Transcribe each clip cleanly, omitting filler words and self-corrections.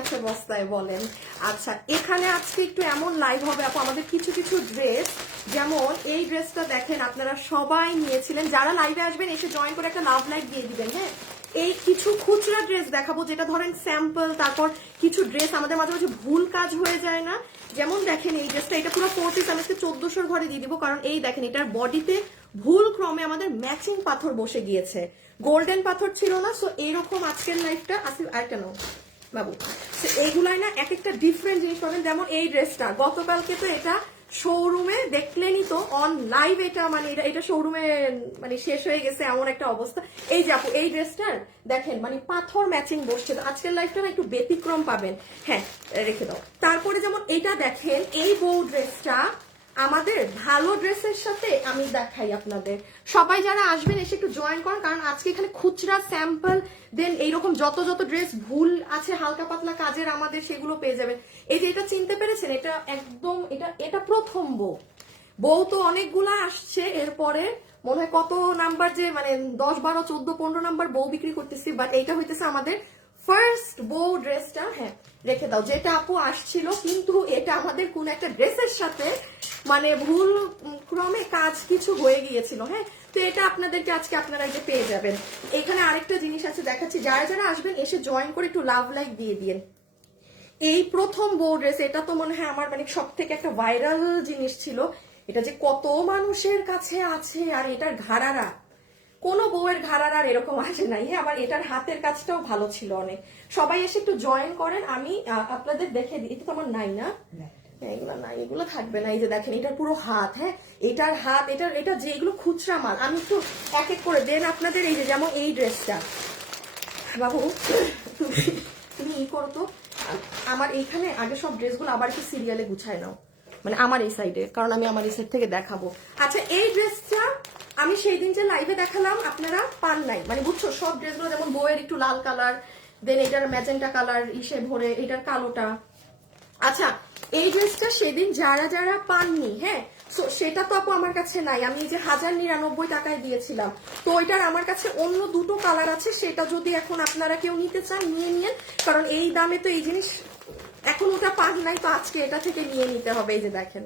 আছে বস্তায় বলেন। আচ্ছা, এখানে আজকে একটু এমন লাইভ হবে আপু, আমাদের কিছু কিছু ড্রেস, যেমন এই ড্রেসটা দেখেন আপনারা সবাই নিয়েছিলেন, যারা লাইভে আসবেন এসে জয়েন করে একটা লাভ লাইক দিয়ে দিবেন। হ্যাঁ, এই কিছু খুচরা ড্রেস দেখাবো, যেটা ধরেন স্যাম্পল, তারপর কিছু ড্রেস আমাদের মাঝে মাঝে ভুল কাজ হয়ে যায় না। যেমন দেখেন এই ড্রেসটা, এটা পুরো 4 পিস, আমি আজকে 1400 ঘরে দিয়ে দিব, কারণ এই দেখেন এটার বডিতে ভুল ক্রমে আমাদের ম্যাচিং পাথর বসে গিয়েছে, গোল্ডেন পাথর ছিল না। সো এইরকম আজকের লাইফটা আসি আর কেন বাবু, এইগুলাই না এক একটা ডিফারেন্ট জিনিস পাবেন। যেমন এই ড্রেসটা গতকালকে তো এটা শোরুমে দেখলেনই তো, অন লাইভ এটা মানে এটা শোরুমে মানে শেষ হয়ে গেছে এমন একটা অবস্থা। এই যে আপু এই ড্রেসটার দেখেন মানে পাথর ম্যাচিং বসছে, তো আজকের লাইফটা না একটু ব্যতিক্রম পাবেন। হ্যাঁ, রেখে দাও। তারপরে যেমন এইটা দেখেন, এই বউ ড্রেসটা আমাদের ভালো ড্রেসের সাথে আমি দেখাই আপনাদের, সবাই যারা আসবেন এসে একটু জয়েন করেন, কারণ আজকে এখানে খুচরা স্যাম্পল দেন এইরকম যত যত ড্রেস ভুল আছে হালকা পাতলা কাজের আমাদের, সেগুলো পেয়ে যাবেন। এই যে এটা চিনতে পেরেছেন, এটা একদম এটা প্রথম বউ, বউ তো অনেকগুলা আসছে, এরপরে মনে হয় কত নাম্বার যে মানে 10 12 14 15 নাম্বার বউ বিক্রি করতেছি, বাট এইটা হইতেছে আমাদের ফার্স্ট বউ ড্রেসটা। হ্যাঁ, রেখে দাও। যেটা আপু আসছিল, কিন্তু এটা আমাদের কোন একটা ড্রেসের সাথে মানে ভুল ক্রমে কাজ কিছু হয়ে গিয়েছিল। হ্যাঁ, তো এটা আপনাদেরকে আজকে আপনারা যে পেয়ে যাবেন। এখানে আরেকটা জিনিস আছে দেখাচ্ছি, যারা যারা আসবেন এসে জয়েন করে একটু লাভ লাইক দিয়ে দিন। এই প্রথম বউ ড্রেস, এটা তো মনে হয় আমার মানে সব থেকে একটা ভাইরাল জিনিস ছিল, এটা যে কত মানুষের কাছে আছে। আর এটার ঘাড়ারা, কোনো বউয়ের ঘাড়ার এরকম আসে নাই। হ্যাঁ, আবার এটার হাতের কাজটাও ভালো ছিল অনেক। সবাই এসে একটু জয়েন করেন, আমি আপনাদের দেখে দিই। এটা তো আমার নাই না, এগুলো নাই, এগুলো থাকবে না। এই যে দেখেন এটার পুরো হাত, হ্যাঁ এটার হাত, এটা যেগুলো খুচরা মাল আমি একটু এক এক করে দেন আপনাদের। এই যে যেমন এই ড্রেসটা বাবু, তুমি ই করো তো, আমার এইখানে আগে সব ড্রেসগুলো আবার একটু সিরিয়ালে গুছায় নাও, মানে আমার এই সাইডে, কারণ আমি আমার এই সাইড থেকে দেখাবো। আচ্ছা, এই ড্রেসটা আমি সেই দিন যে লাইভে দেখালাম আপনারা পান নাই, মানে বুঝছো, সব ড্রেসগুলো যেমন বউয়ের একটু লাল কালার, দেন এটার ম্যাজেন্টা কালার ইসে ভরে, এটার কালোটা। আচ্ছা, এই ড্রেসটা সেদিন যারা যারা পাননি, হ্যাঁ সেটা তো আপু আমার কাছে নাই, আমি এই যে 1099 টাকায় দিয়েছিলাম, তো ওইটার আমার কাছে অন্য দুটো কালার আছে, সেটা যদি এখন আপনারা কেউ নিতে চান নিয়ে নিন, কারণ এই দামে তো এই জিনিস এখন ওটা পান নাই, তো আজকে এটা থেকে নিয়ে নিতে হবে। এই যে দেখেন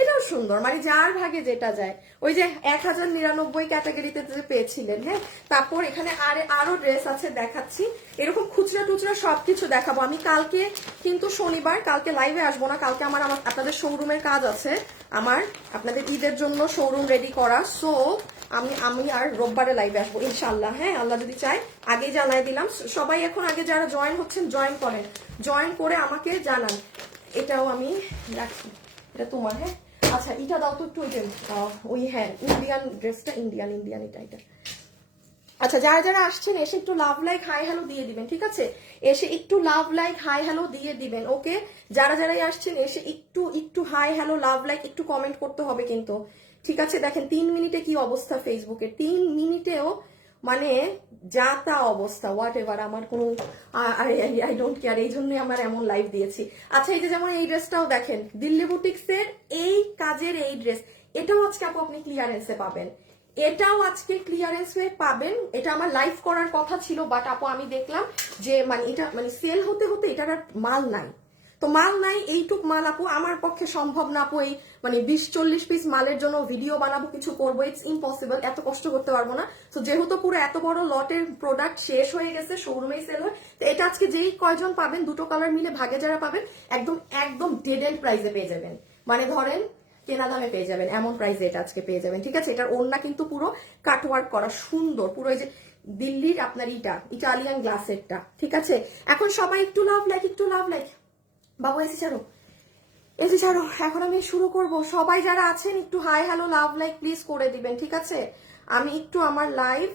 এটাও সুন্দর, মানে যার ভাগে যেটা যায়। ওই যে 1099 ক্যাটাগরিতে যে পেয়েছিলেন। হ্যাঁ, তারপর এখানে আরো ড্রেস আছে দেখাচ্ছি, এরকম খুচরা টুচরা সবকিছু দেখাবো আমি। কালকে কিন্তু শনিবার, কালকে লাইভে আসবো না, কালকে আমার আপনাদের শোরুমের কাজ আছে, আমার আপনাদের ঈদের জন্য শোরুম রেডি করা। সো আমি আর রোববারে লাইভে আসবো ইনশাল্লাহ। হ্যাঁ, আল্লাহ যদি চাই, আগে জানাই দিলাম। সবাই এখন আগে যারা জয়েন হচ্ছেন জয়েন করেন, জয়েন করে আমাকে জানান। এটাও আমি রাখি, এটা তোমার। হ্যাঁ, আচ্ছা এটা দাও তো একটু, ওই হ্যাঁ ইন্ডিয়ান ড্রেসটা, ইন্ডিয়ান এটা। আচ্ছা, যারা যারা আসছেন এসে একটু লাভ লাইক হাই হ্যালো দিয়ে দিবেন, ঠিক আছে? এসে একটু লাভ লাইক হাই হ্যালো দিয়ে দিবেন, ওকে? যারা যারাই আসছেন এসে একটু হাই হ্যালো লাভ লাইক একটু কমেন্ট করতে হবে কিন্তু, ঠিক আছে? দেখেন 3 মিনিটে কি অবস্থা ফেসবুকে, 3 মিনিটেও মানে যা তা অবস্থা, হোয়াট এভার, আমার কোনো আই ডোন্ট কেয়ার, এই জন্যই আমার এমন লাইভ দিয়েছি। আচ্ছা, এই যে যেমন এই ড্রেসটাও দেখেন, দিল্লি বুটিক্সের এই কাজের এই ড্রেস, এটাও আজকে আপনি ক্লিয়ারেন্সে পাবেন, এটাও আজকে ক্লিয়ারেন্স হয়ে পাবেন। এটা আমার লাইভ করার কথা ছিল, বাট আপু আমি দেখলাম যে মানে এটা মানে সেল হতে হতে এটার আর মাল নাই, তো মাল নাই, এইটুক মাল আপু আমার পক্ষে সম্ভব না আপু, এই মানে 20-40 পিস মালের জন্য ভিডিও বানাবো, কিছু করবো, ইটস ইম্পসিবল, এত কষ্ট করতে পারবো না। তো যেহেতু পুরো এত বড় লটের প্রোডাক্ট শেষ হয়ে গেছে, শোরুমেই সেল হয়, তো এটা আজকে যেই কয়জন পাবেন, দুটো কালার মিলে ভাগে যারা পাবেন, একদম একদম ডেড এন্ড প্রাইসে পেয়ে যাবেন, মানে ধরেন কেনা দামে পেয়ে যাবেন এমন প্রাইসে এটা আজকে পেয়ে যাবেন, ঠিক আছে? এটার ওড়না কিন্তু পুরো কাটওয়ার্ক করা সুন্দর, পুরো এই যে দিল্লির আপনার ইটালিয়ান গ্লাসেরটা, ঠিক আছে? এখন সবাই একটু লাভ লাইক, একটু লাভ লাইক, বাবু এসে ছাড়ো, এখন আমি শুরু করব। সবাই যারা আছেন একটু hi hello love like please করে দিবেন, ঠিক আছে? আমি একটু আমার লাইভ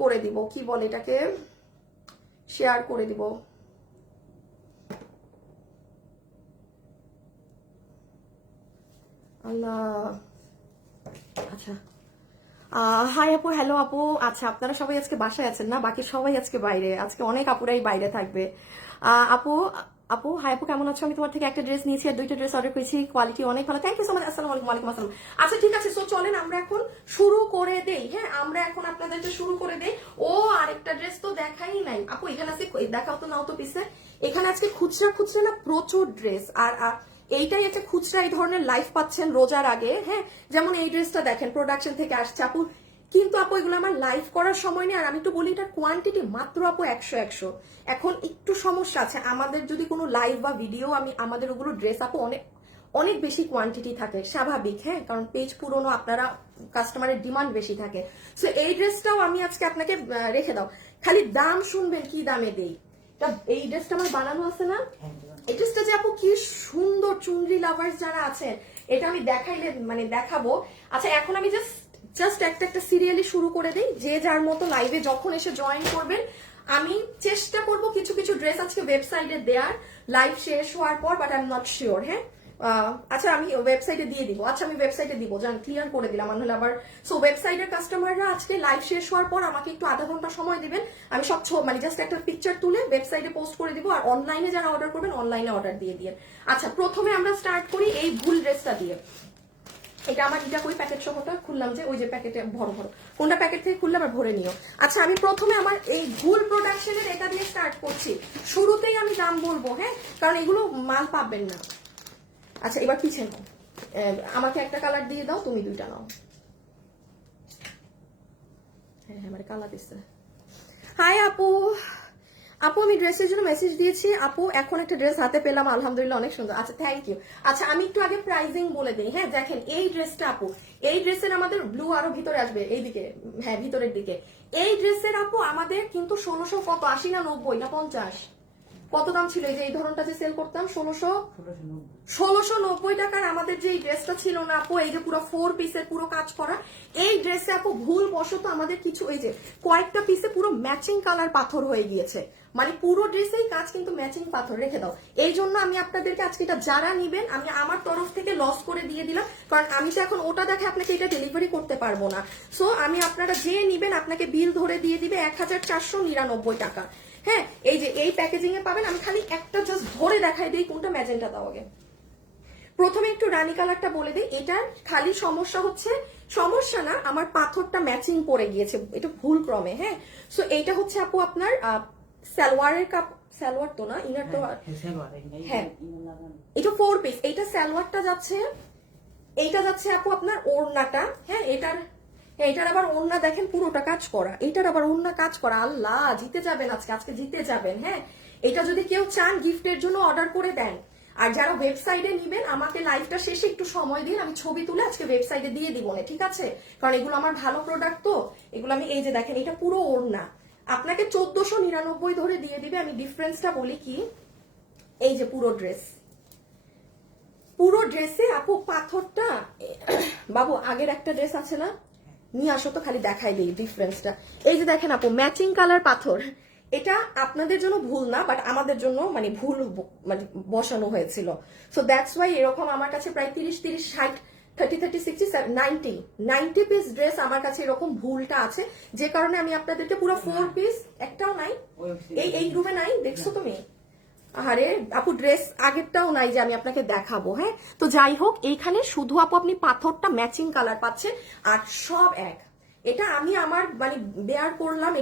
করে দিব, কি বলে এটাকে, শেয়ার করে দিব। আল্লাহ, আচ্ছা হাই আপু, হ্যালো আপু। আচ্ছা, আপনারা সবাই আজকে বাসায় আছেন না, বাকি সবাই আজকে বাইরে, আজকে অনেক আপুরাই বাইরে থাকবে। আপু আপু হাই আপু, কেমন আছো? আমি তোমার থেকে একটা ড্রেস নিয়েছি আর 2টা ড্রেস অর্ডার করেছি, কোয়ালিটি অনেক ভালো, থ্যাংক ইউ সো মাচ। আসসালামু আলাইকুম। ওয়ালাইকুম আসসালাম। আচ্ছা ঠিক আছে, সো চলেন আমরা এখন শুরু করে দেই। হ্যাঁ, আমরা এখন আপনাদেরকে শুরু করে দেই। ও আরেকটা ড্রেস তো দেখাই নাই আপু, এখানে আছে, দেখাও তো, নাও তো পিসে। এখানে আজকে খুচরা খুচরা না প্রচুর ড্রেস, আর এইটাই একটা খুচরা এই ধরনের লাইফ পাচ্ছেন রোজার আগে। হ্যাঁ, যেমন এই ড্রেসটা দেখেন, প্রোডাকশন থেকে আসছে আপু, কিন্তু আপু এগুলো আমার লাইভ করার সময় নেই। আর আমি তো বলি এটার কোয়ান্টিটি মাত্র আপু 100। এখন একটু সমস্যা আছে, আমাদের যদি কোনো লাইভ বা ভিডিও আমাদের ওগুলো ড্রেস আপু অনেক অনেক বেশি কোয়ান্টিটি থাকে, স্বাভাবিক। হ্যাঁ, কারণ পেজ পুরনো, আপনারা কাস্টমারের ডিমান্ড বেশি থাকে। সো এই ড্রেসটাও আমি আজকে আপনাকে রেখে দাও, খালি দাম শুনবেন কি দামে দেই। এই ড্রেসটা আমার বানানো আছে না, এই ড্রেসটা যে আপু কি সুন্দর, চুনরি লাভার্স যারা আছেন, এটা আমি দেখাইলে মানে দেখাবো। আচ্ছা এখন আমি জাস্ট একটা সিরিয়ালি শুরু করে দিই, যে যার মতো লাইভে যখন এসে জয়েন করবেন। আমি চেষ্টা করব কিছু কিছু ড্রেস আজকে ওয়েবসাইটে দেওয়ার লাইভ শেষ হওয়ার পর, but I am not sure. হ্যাঁ, আচ্ছা আমি ওয়েবসাইটে দিয়ে দিব। আচ্ছা আমি ওয়েবসাইটে দিব, জান ক্লিয়ার করে দিলাম, আর হলে আবার। সো ওয়েবসাইটের কাস্টমাররা আজকে লাইভ শেষ হওয়ার পর আমাকে একটু আধা ঘন্টা সময় দিবেন, আমি সব মানে জাস্ট একটা পিকচার তুলে ওয়েবসাইটে পোস্ট করে দিব। আর অনলাইনে যারা অর্ডার করবেন অনলাইনে অর্ডার দিয়ে দিয়ে। আচ্ছা প্রথমে আমরা স্টার্ট করি এই ভুল ড্রেসটা দিয়ে। এটা আমার এটা কই প্যাকেট সহটা খুললাম, যে ওই যে প্যাকেটে ভরো ভরো, কোনটা প্যাকেট থেকে খুললে আবার ভরে নিও। আচ্ছা আমি প্রথমে আমার এই ভুল প্রোডাকশনের এটা দিয়ে স্টার্ট করছি, শুরুতেই আমি দাম বলবো। হ্যাঁ, কারণ এগুলো মাল পাবেন না। আচ্ছা এবার পিছিয়ে নাও, আমাকে একটা কালার দিয়ে দাও, তুমি 2টা নাও। হ্যাঁ হ্যাঁ, মানে কালার দিচ্ছে। হাই আপু, আপু আমি ড্রেসের জন্য মেসেজ দিয়েছি আপু, এখন একটা ড্রেস হাতে পেলাম, আলহামদুলিল্লাহ অনেক সুন্দর। আচ্ছা থ্যাংক ইউ। আচ্ছা আমি একটু আগে প্রাইজিং বলে দিই। হ্যাঁ দেখেন এই ড্রেসটা আপু, এই ড্রেসের আমাদের ব্লু আরো ভিতরে আসবে এইদিকে, হ্যাঁ ভিতরের দিকে। এই ড্রেসের আপু আমাদের কিন্তু 1600 কত, 80 না 90 না 50 কত দাম ছিল? এই যে এই ধরনটা যে সেল করতাম 1690 টাকার আমাদের যে এই ড্রেসটা ছিল না আপু, এই যে পুরো 4 পিসের পুরো কাজ করা এই ড্রেসে আপু ভুল বশত আমাদের কিছু এই যে কয়েকটা পিসে পুরো ম্যাচিং কালার পাথর হয়ে গিয়েছে, মানে পুরো ড্রেসেই কাজ কিন্তু ম্যাচিং পাথর। রেখে দাও, এই জন্য আমি আপনাদেরকে আজকে এটা যারা নিবেন আমি আমার তরফ থেকে লস করে দিয়ে দিলাম, কারণ আমি তো এখন ওটা দেখে আপনাকে এটা ডেলিভারি করতে পারবো না। সো আমি আপনারা যে নিবেন আপনাকে বিল ধরে দিয়ে দিবে 1499 টাকা। হ্যাঁ, এই যে এই প্যাকেজিং এ পাবেন। আমি খালি একটা জাস্ট ধরে দেখাই দিই কোনটা ম্যাজেন্টা, দাও আগে। প্রথমে একটু রানী কালারটা বলে দিই, এটার খালি সমস্যা হচ্ছে, সমস্যা না, আমার পাথরটা ম্যাচিং পড়ে গিয়েছে, এটা ভুল ক্রমে। হ্যাঁ, সো এইটা হচ্ছে আপু আপনার সালোয়ারের কাপ, সালোয়ার তো না, ইনার তো, হ্যাঁ এটা 4 পিস। এইটা সালোয়ারটা যাচ্ছে, এইটা যাচ্ছে আপু আপনার ওড়নাটা। হ্যাঁ এটার আবার ওড়না দেখেন পুরোটা কাজ করা, এটার আবার ওড়না কাজ করা। আল্লাহ, জিতে যাবেন আজকে জিতে যাবেন। হ্যাঁ, এটা যদি কেউ চান গিফটের জন্য অর্ডার করে দেন। আর যারা ওয়েবসাইটে নিবেন আমাকে লাইভটা শেষে একটু সময় দিন, আমি ছবি তুলে আজকে ওয়েবসাইটে দিয়ে দিব না, ঠিক আছে? কারণ এগুলো আমার ভালো প্রোডাক্ট তো, এগুলো আমি এই যে দেখেন এটা পুরো ওড়না আপনাকে 1499 ধরে দিয়ে দিবে। আমি ডিফারেন্সটা বলি কি, এই যে পুরো ড্রেসে আপু পাথরটা, বাবু আগের একটা ড্রেস আছে না, নিয়ে আসো তো, খালি দেখাই দিই ডিফারেন্সটা। এই যে দেখেন আপু ম্যাচিং কালার পাথর, এটা আপনাদের জন্য ভুল না, বাট আমাদের জন্য মানে ভুল মানে বসানো হয়েছিল। সো দ্যাটস ওয়াই এরকম আমার কাছে প্রায় 30 60 30 30 60 90 পিস ড্রেস আমার কাছে এরকম ভুলটা আছে, যে কারণে আমি আপনাদেরকে পুরো 4 পিস, একটাও নাই এই রুমে নাই, দেখছো তুমি? আরে আপু ড্রেস আগেরটাও নাই যে আমি আপনাকে দেখাবো। হ্যাঁ, তো যাই হোক, এইখানে শুধু আপু আপনি পাথরটা ম্যাচিং কালার পাচ্ছেন আর সব এক। এটা আমি আমার মানে বেয়ার করলাম,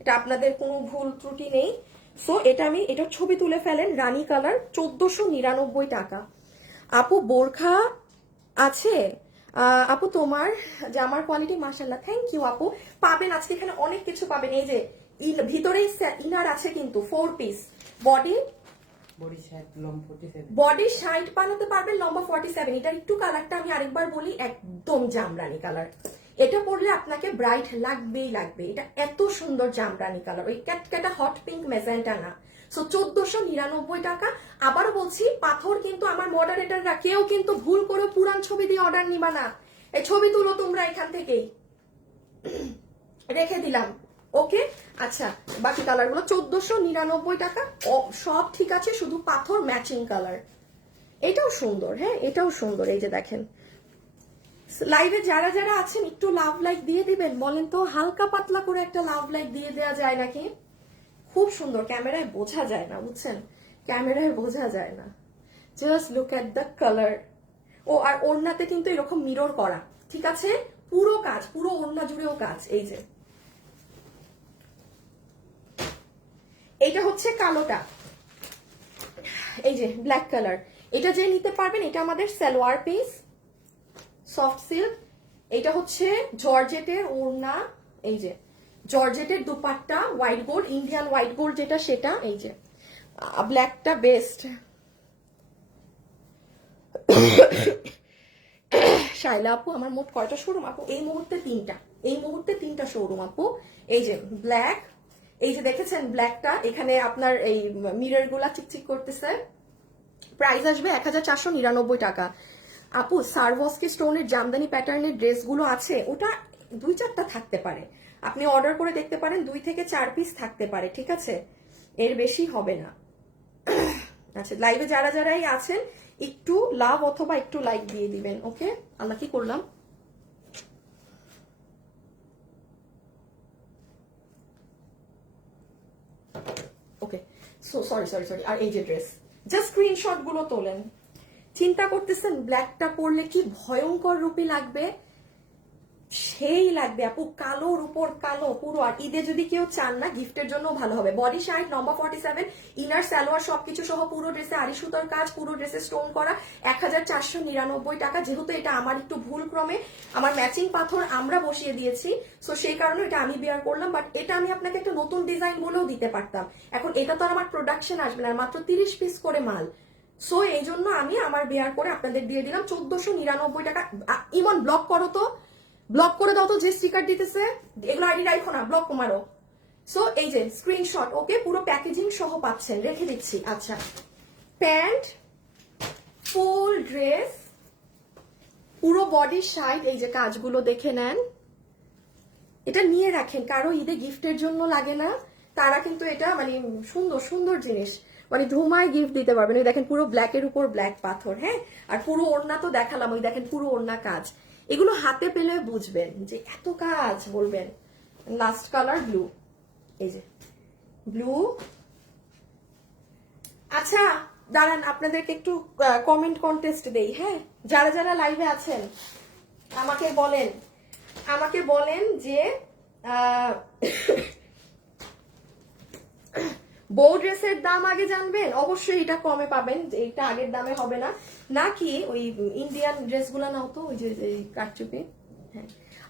এটা আপনাদের কোনো ভুল ত্রুটি নেই। সো এটা আমি এটার ছবি তুলে ফেলেন, রানী কালার 1499 টাকা। আপু বোরখা আছে? আপু তোমার জামার কোয়ালিটি মাশাআল্লাহ, থ্যাংক ইউ আপু। পাবেন আজকে এখানে অনেক কিছু পাবেন, এই যে ভিতরেই ইনার আছে কিন্তু 4 পিস, বডি 60 বানাতে পারবেন, লম্বা 47। এটার একটু কালারটা আমি আরেকবার বলি, একদম জামরানি কালার। এটা পরলে আপনাকে ব্রাইট লাগবেই লাগবে, এটা এত সুন্দর জামরানি কালার, ওই ক্যাটক্যাটা হট পিঙ্ক মেজেন্টা না। সো 1499 টাকা। আবারও বলছি পাথর কিন্তু আমার মডারেটররা কেউ কিন্তু ভুল করে পুরান ছবি দিয়ে অর্ডার নিবা না, এই ছবি তুলো তোমরা এখান থেকেই, রেখে দিলাম। ওকে, আচ্ছা বাকি কালারগুলো 1499 টাকা, সব ঠিক আছে, শুধু পাথর ম্যাচিং কালার। এটাও সুন্দর, হ্যাঁ এটাও সুন্দর। এই যে দেখেন লাইভে যারা যারা আছেন একটু লাভ লাইক দিয়ে দিবেন, বলেন তো হালকা পাতলা করে একটা লাভ লাইক দিয়ে দেওয়া যায় নাকি? খুব সুন্দর, ক্যামেরায় বোঝা যায় না বুঝছেন, ক্যামেরায় বোঝা যায় না, just look at the colour. ও আর ওড়নাতে কিন্তু এরকম মিরর করা, ঠিক আছে, পুরো কাজ, পুরো ওড়না জুড়েও কাজ। এই যে এইটা হচ্ছে কালোটা, এই যে ব্ল্যাক কালার, এটা যে নিতে পারবেন, এটা আমাদের সালোয়ার পিস, সফট সিল্ক। এটা হচ্ছে জর্জেটের ওড়না, এই যে জর্জেটের dupatta, white gold, Indian white gold যেটা সেটা। এই যে ব্ল্যাকটা বেস্ট। শাইলা আপু, আমার মোট কয়টা শোরুম আপু? এই মুহূর্তে 3টা, এই মুহূর্তে 3টা শোরুম আপু। এই যে ব্ল্যাক, এই যে দেখেছেন ব্ল্যাকটা, এখানে আপনার এই মিরর গুলা চিকচিক করতেছে। প্রাইস আসবে 1499 টাকা আপু। সারভস্কি স্টোনের জামদানি প্যাটার্নের ড্রেসগুলো আছে, ওটা 2-4টা থাকতে পারে, আপনি অর্ডার করে দেখতে পারেন, 2 থেকে 4 পিস থাকতে পারে, ঠিক আছে, এর বেশি হবে না। আচ্ছা, লাইভে যারা যারাই আছেন একটু লাভ অথবা একটু লাইক দিয়ে দিবেন, ওকে। আল্লাহ, কি করলাম? ওকে, সো সরি সরি সরি। আর এই যে ড্রেস, জাস্ট স্ক্রিনশট গুলো তোলেন। চিন্তা করতেছেন ব্ল্যাকটা পরলে কি ভয়ঙ্কর রূপে লাগবে? সেই লাগবে আপু, কালোর উপর কালো পুরো। আর ঈদে যদি কেউ চান না, গিফটের জন্য ভালো হবে। বডি সাইড নম্বর 47, ইনার সালোয়ার সবকিছু সহ পুরো ড্রেসে আড়ি সুতার কাজ, পুরো ড্রেসে স্টোন করা, 1499 টাকা। যেহেতু এটা আমার একটু ভুল ক্রমে আমার ম্যাচিং পাথর আমরা বসিয়ে দিয়েছি, সো সেই কারণে এটা আমি বেয়ার করলাম। বাট এটা আমি আপনাকে একটা নতুন ডিজাইন বলেও দিতে পারতাম। এখন এটা তো আর আমার প্রোডাকশন আসবে না, মাত্র 30 পিস করে মাল, সো এই জন্য আমি আমার বেয়ার করে আপনাদের দিয়ে দিলাম 1499 টাকা। ইমন ব্লক করো তো, ব্লক করে দাও তো, যে স্টিকার দিতেছে এগুলো আইডি রাখো না, ব্লক মারো। সো এই যে স্ক্রিনশট, ওকে, পুরো প্যাকেজিং সহ পাচ্ছেন, রেখে দিচ্ছি। আচ্ছা, প্যান্ট, ফুল ড্রেস, পুরো বডি সাইড, এই যে কাজগুলো দেখে নেন। এটা নিয়ে রাখেন, কারো ঈদে গিফটের জন্য লাগে না, তারা কিন্তু এটা মানে সুন্দর সুন্দর জিনিস মানে ধুমায় গিফট দিতে পারবেন। ওই দেখেন পুরো ব্ল্যাকের উপর ব্ল্যাক পাথর, হ্যাঁ, আর পুরো ওড়না তো দেখালাম, ওই দেখেন পুরো ওড়না কাজ। এগুলো হাতে পেলে বুঝবেন যে এত কাজ, বলবেন। লাস্ট কালার ব্লু, এই যে ব্লু। আচ্ছা দাঁড়ান, আপনাদেরকে একটু কমেন্ট কন্টেস্ট দেই, হ্যাঁ, যারা যারা লাইভে আছেন আমাকে বলেন, আমাকে বলেন যে বউ ড্রেসের দাম আগে জানবেন, অবশ্যই এটা কমে পাবেন, এটা আগের দামে হবে না, নাকি ওই ইন্ডিয়ান ড্রেসগুলো নাও তো, ওই যে কারচুপি। হ্যাঁ,